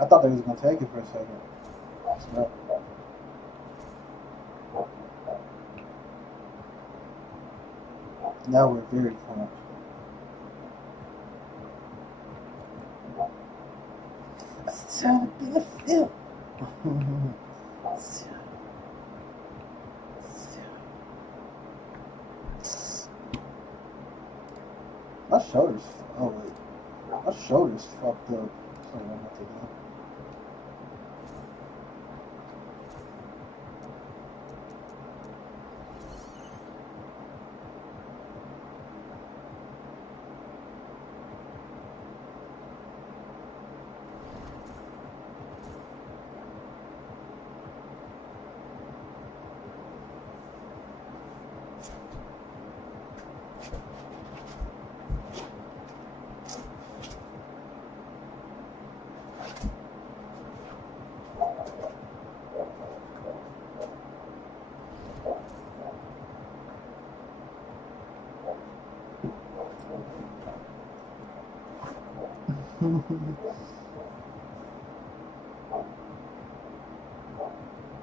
I thought they was gonna take it for a second. Snap. Now we're very close. Sound in the field. My shoulders. Oh wait, my shoulders fucked up. So I don't know what to do.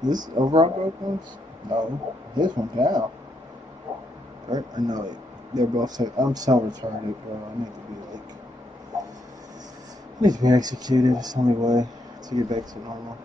This overall growth ones? No, this one down. Right? I know it. They're both so. I'm so retarded, bro. I need to be executed. It's the only way to get back to normal.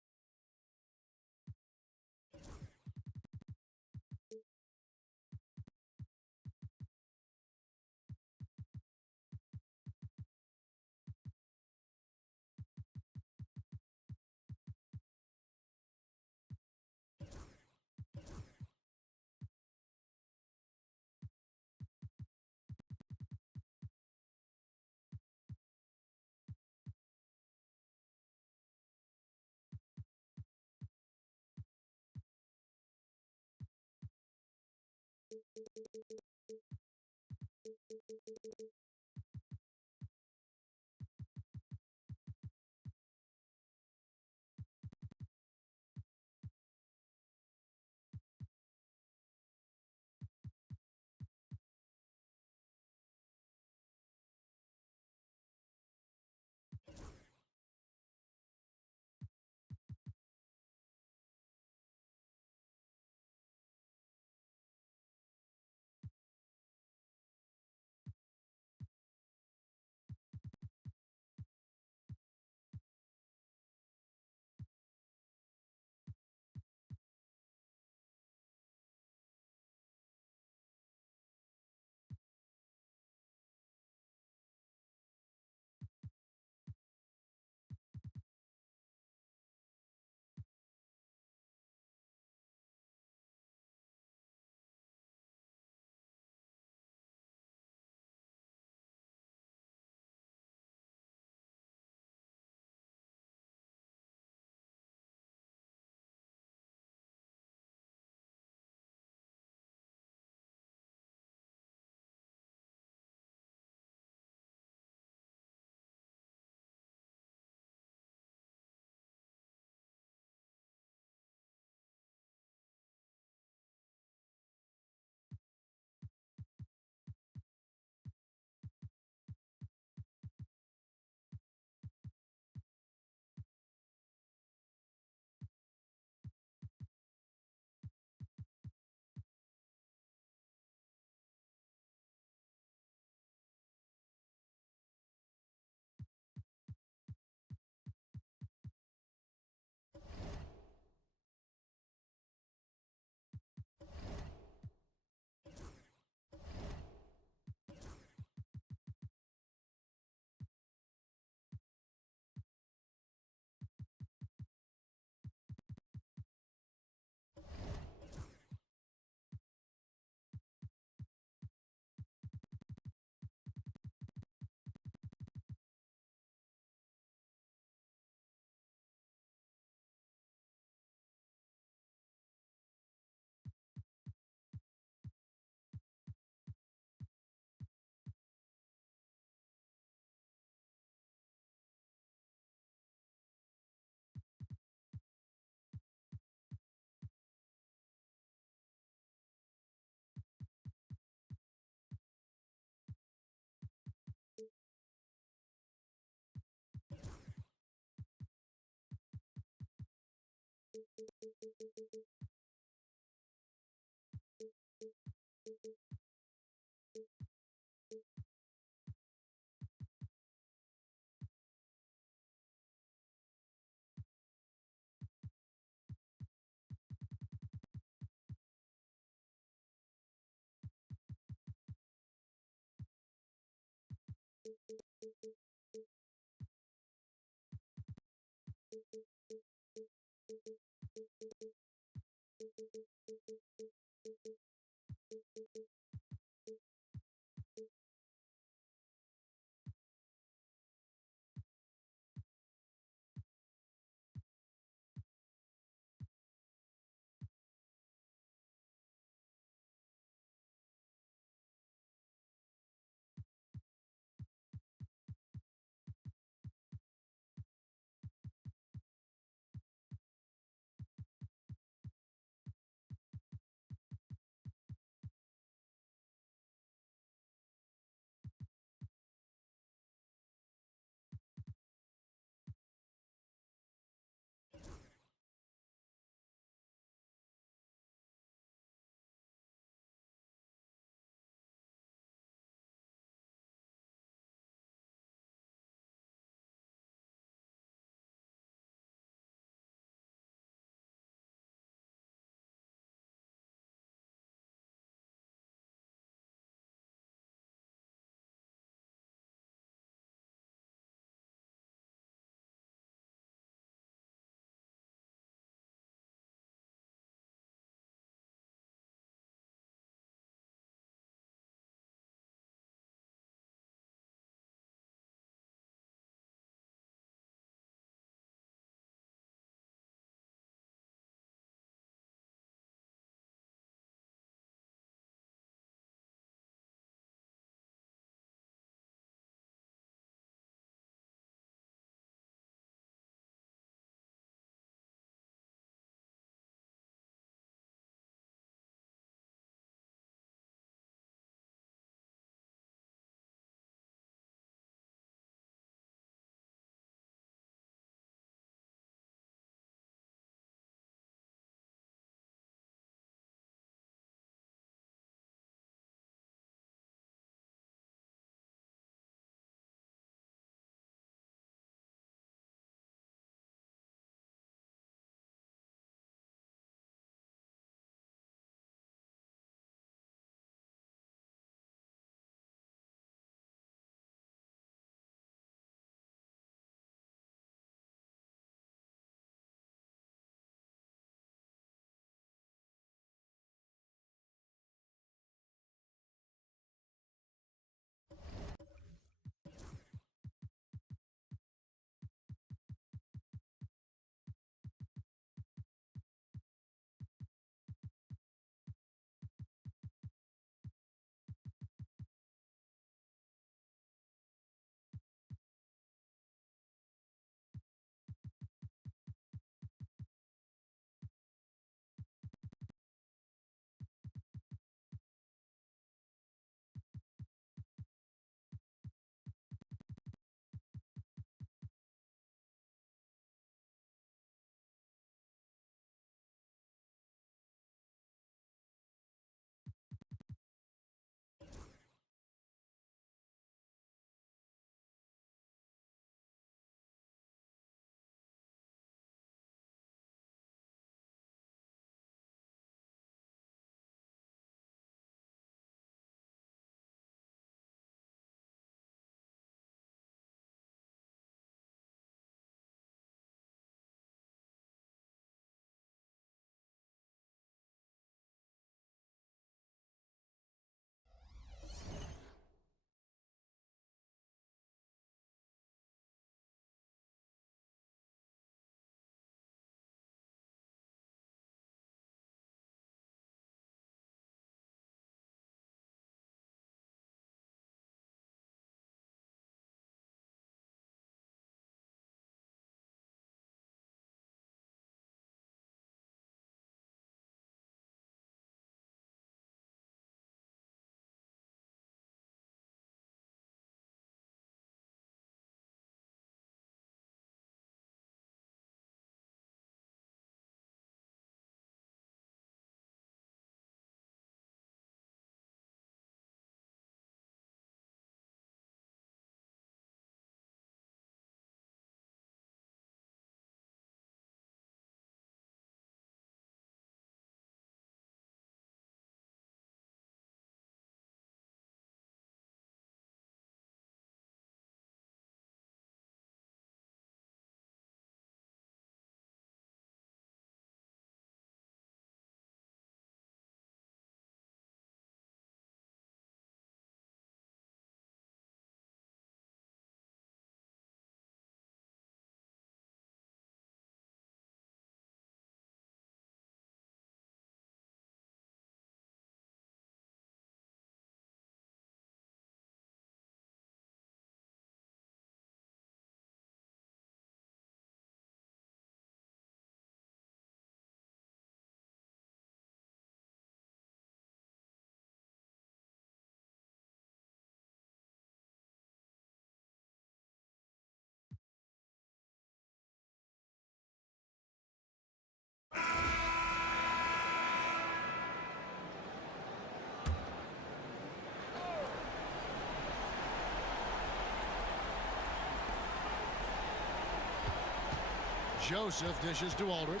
Joseph dishes to Aldridge.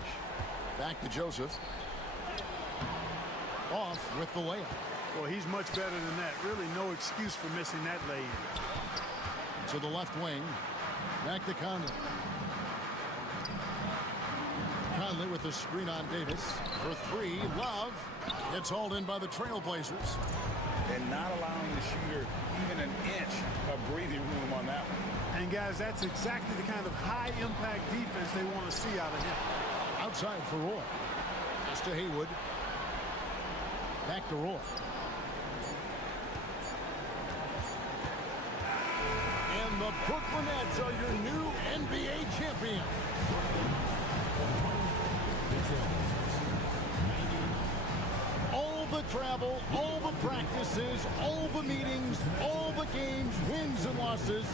Back to Joseph. Off with the layup. Well, he's much better than that. Really no excuse for missing that lay-in. To the left wing. Back to Conley. Conley with the screen on Davis. For three, Love. Gets hauled in by the Trailblazers. And not allowing the shooter even an inch of breathing room on that one. And, guys, that's exactly the kind of high-impact defense they want to see out of him. Outside for Roy. Pass to Haywood. Back to Roy. And the Brooklyn Nets are your new NBA champion. All the travel, all the practices, all the meetings, all the games, wins and losses,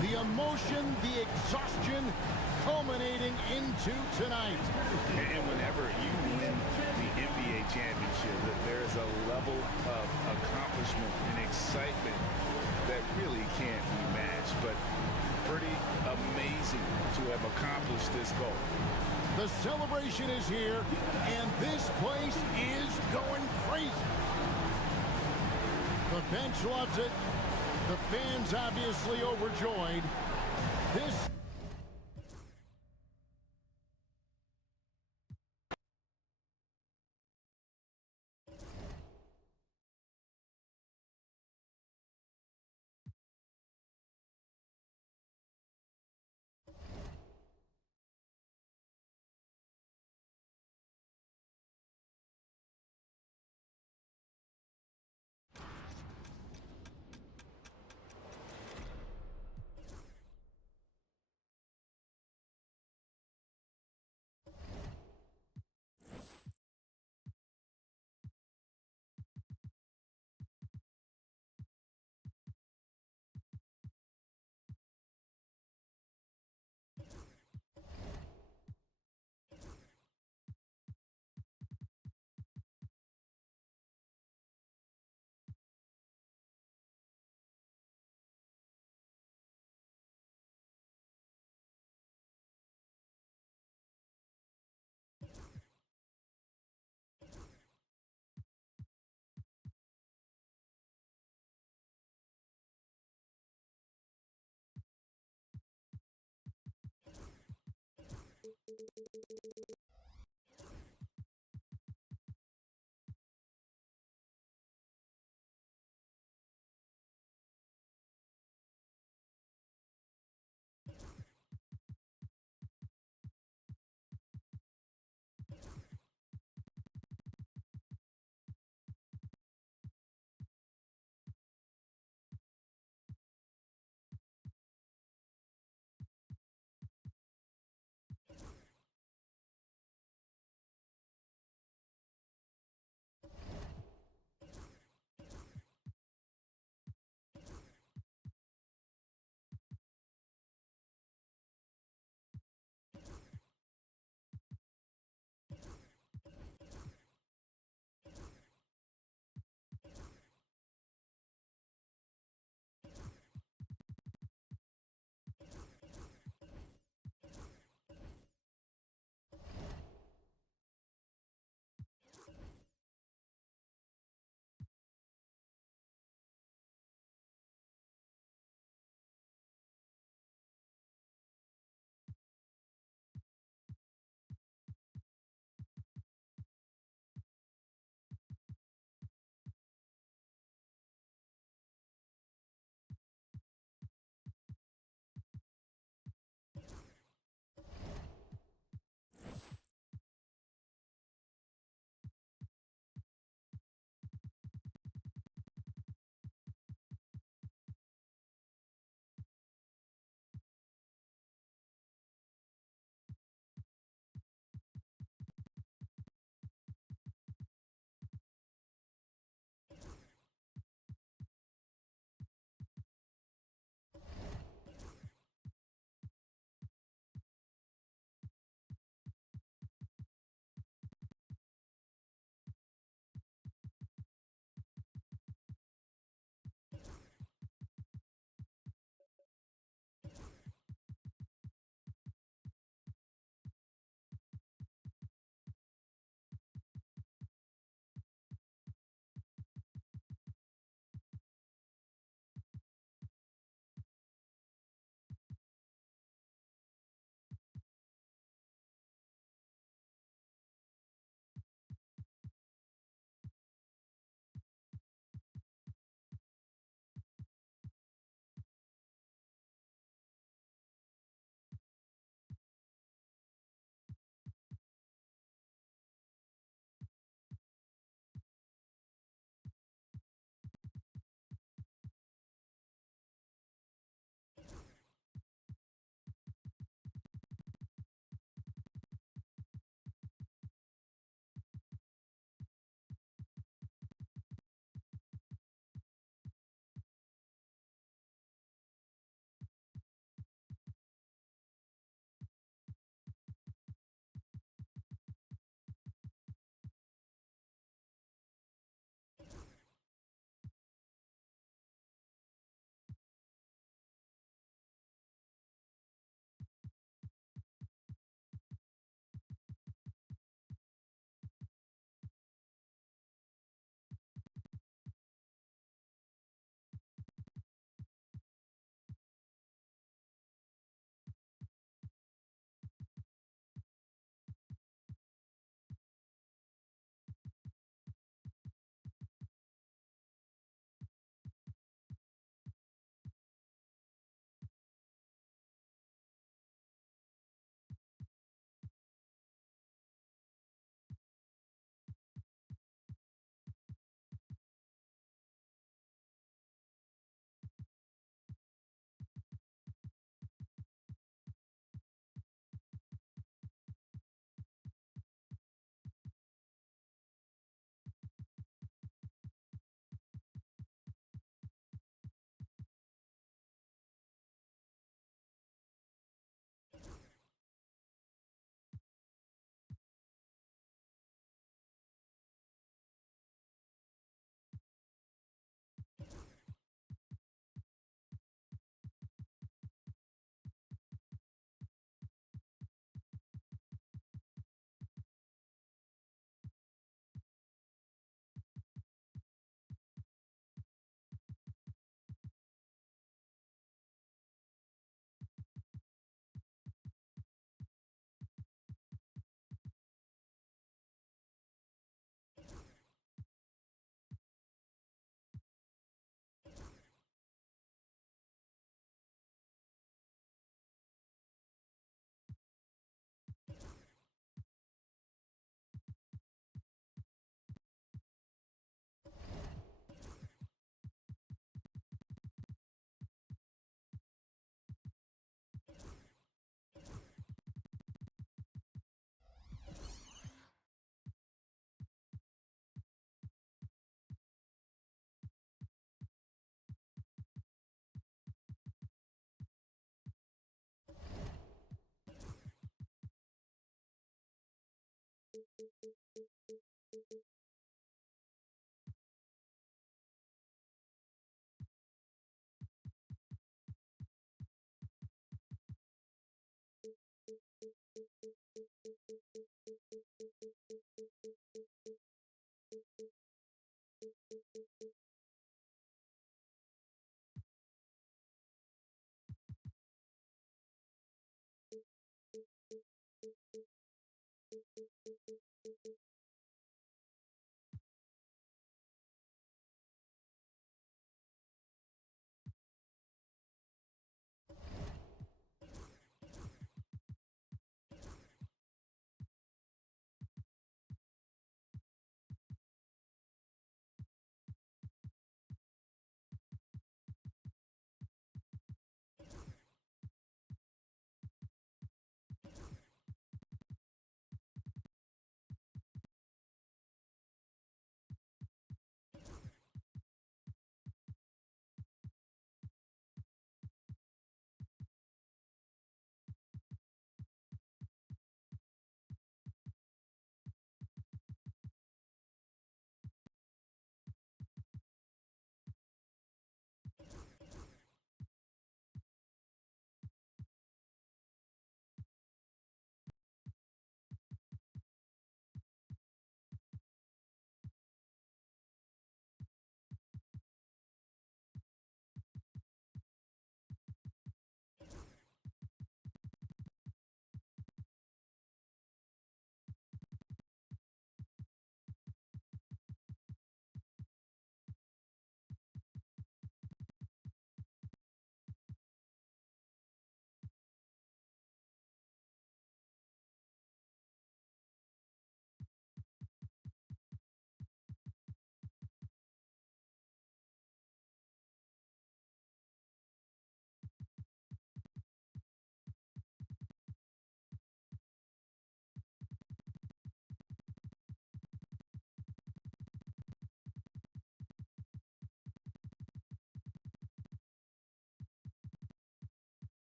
the emotion, the exhaustion culminating into tonight. And whenever you win the NBA championship, there is a level of accomplishment and excitement that really can't be matched, but pretty amazing to have accomplished this goal. The celebration is here, and this place is going crazy. The bench loves it. The fans obviously overjoyed. This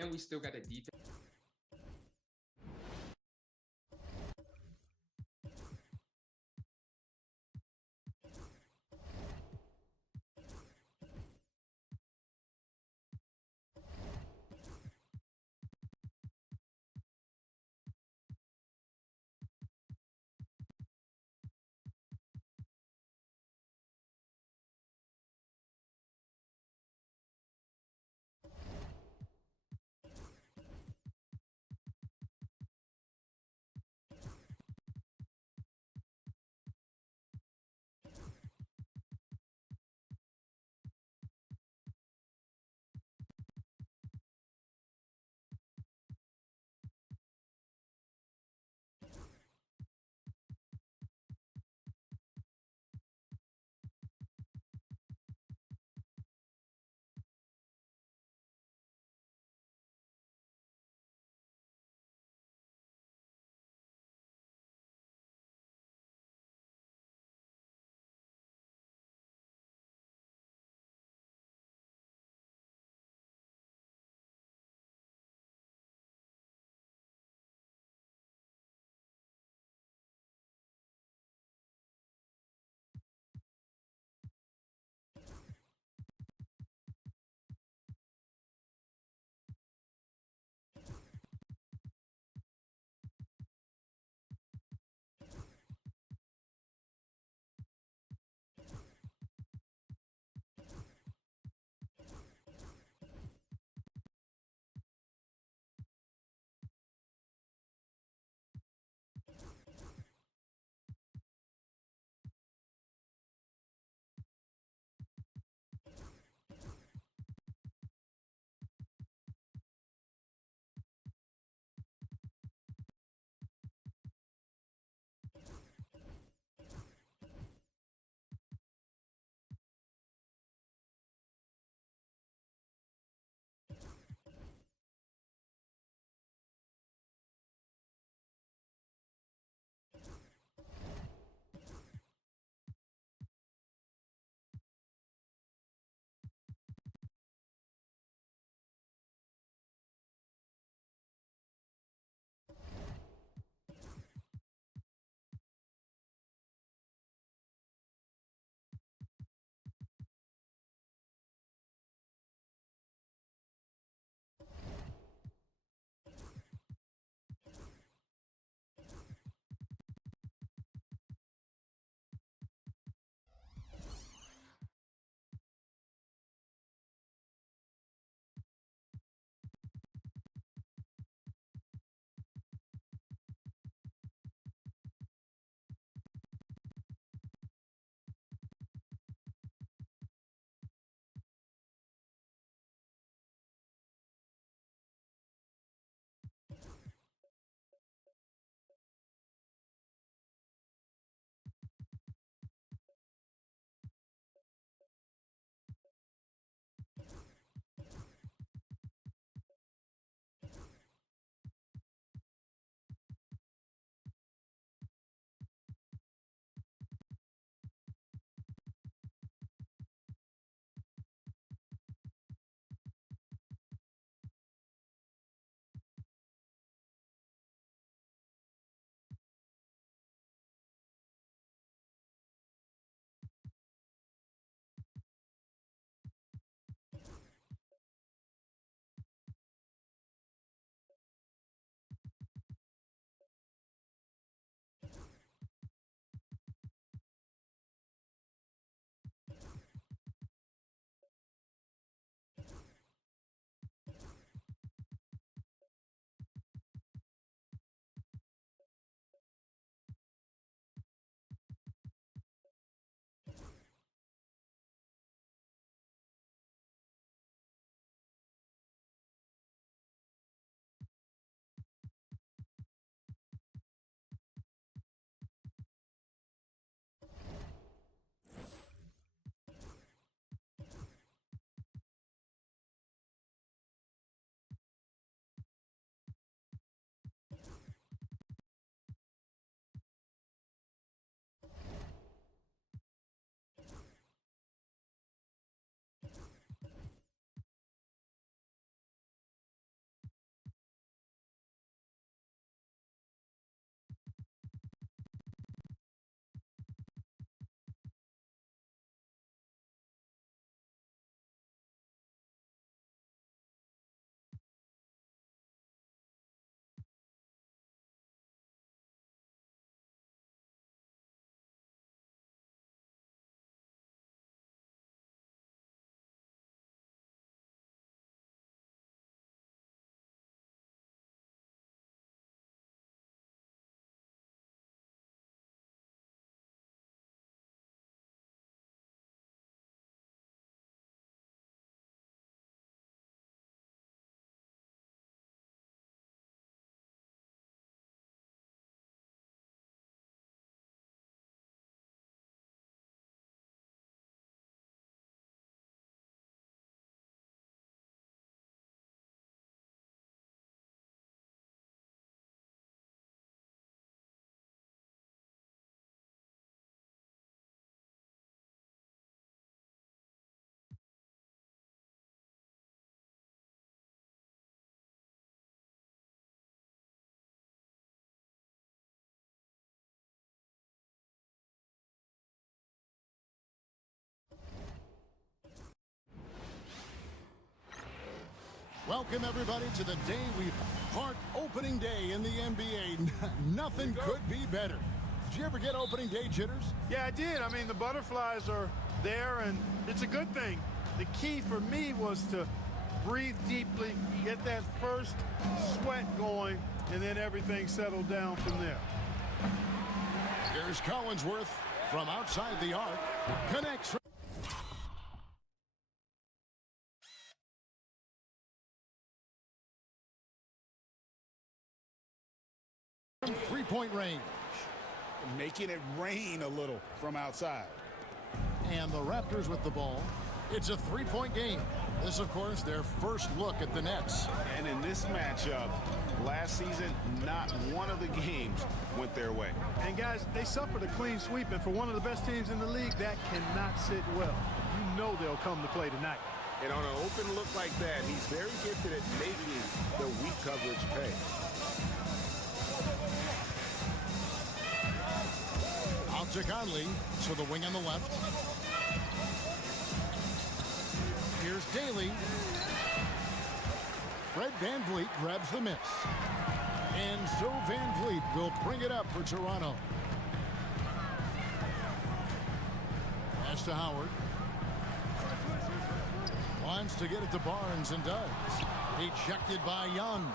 and we still got the defense. Welcome, everybody, to the day we mark opening day in the NBA. Nothing could be better. Did you ever get opening day jitters? Yeah, I did. I mean, the butterflies are there, and it's a good thing. The key for me was to breathe deeply, get that first sweat going, and then everything settled down from there. Here's Collinsworth from outside the arc. Connects. From three-point range. Making it rain a little from outside. And the Raptors with the ball. It's a three-point game. This, of course, their first look at the Nets. And in this matchup, last season, not one of the games went their way. And, guys, they suffered a clean sweep, and for one of the best teams in the league, that cannot sit well. You know they'll come to play tonight. And on an open look like that, he's very gifted at making the weak coverage pay. Out to Conley, to the wing on the left. Here's Daly. Fred VanVleet grabs the miss. And so VanVleet will bring it up for Toronto. Pass to Howard. Wants to get it to Barnes and does. Ejected by Young.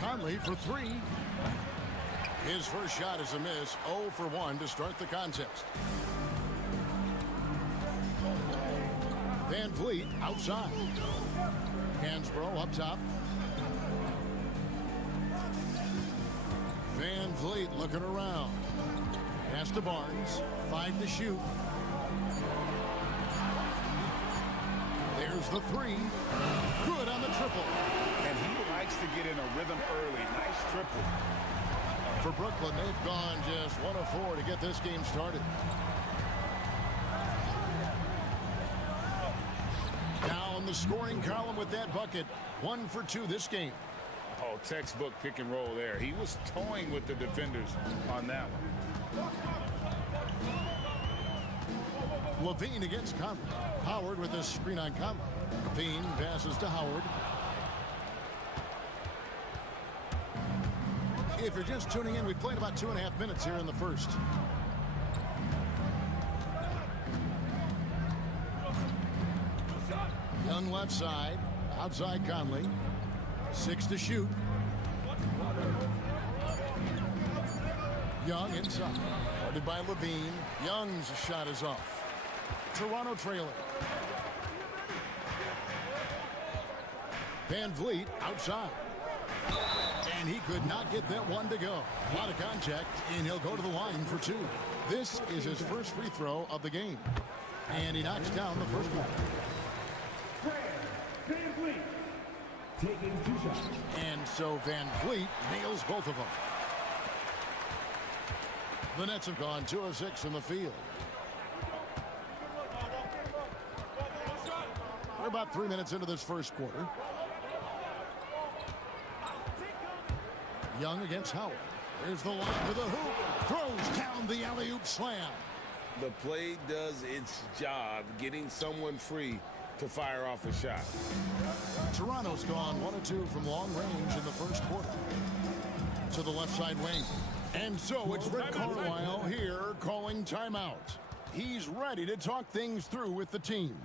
Conley for three. His first shot is a miss. 0 for 1 to start the contest. VanVleet outside. Hansbrough up top. VanVleet looking around. Pass to Barnes. 5 to shoot. There's the three. Good on the triple. And he likes to get in a rhythm early. Nice triple. For Brooklyn, they've gone just 1 of 4 to get this game started. Now in the scoring column with that bucket. 1 for 2 this game. Oh, textbook pick and roll there. He was toying with the defenders on that one. Levine against Conley. Howard with a screen on Conley. Levine passes to Howard. If you're just tuning in, we've played about 2.5 minutes here in the first. Young left side. Outside Conley. 6 to shoot. Young inside. Guarded by Levine. Young's shot is off. Toronto trailing. VanVleet outside. And he could not get that one to go. A lot of contact, and he'll go to the line for 2. This is his first free throw of the game. And he knocks down the first one. VanVleet taking 2 shots. And so VanVleet nails both of them. The Nets have gone 2 of 6 from the field. We're about 3 minutes into this first quarter. Young against Howard. There's the line for the hoop. Throws down the alley-oop slam. The play does its job, getting someone free to fire off a shot. Toronto's gone 1 of 2 from long range in the first quarter. To the left side wing. And so it's Rick Carlisle here calling timeout. He's ready to talk things through with the team.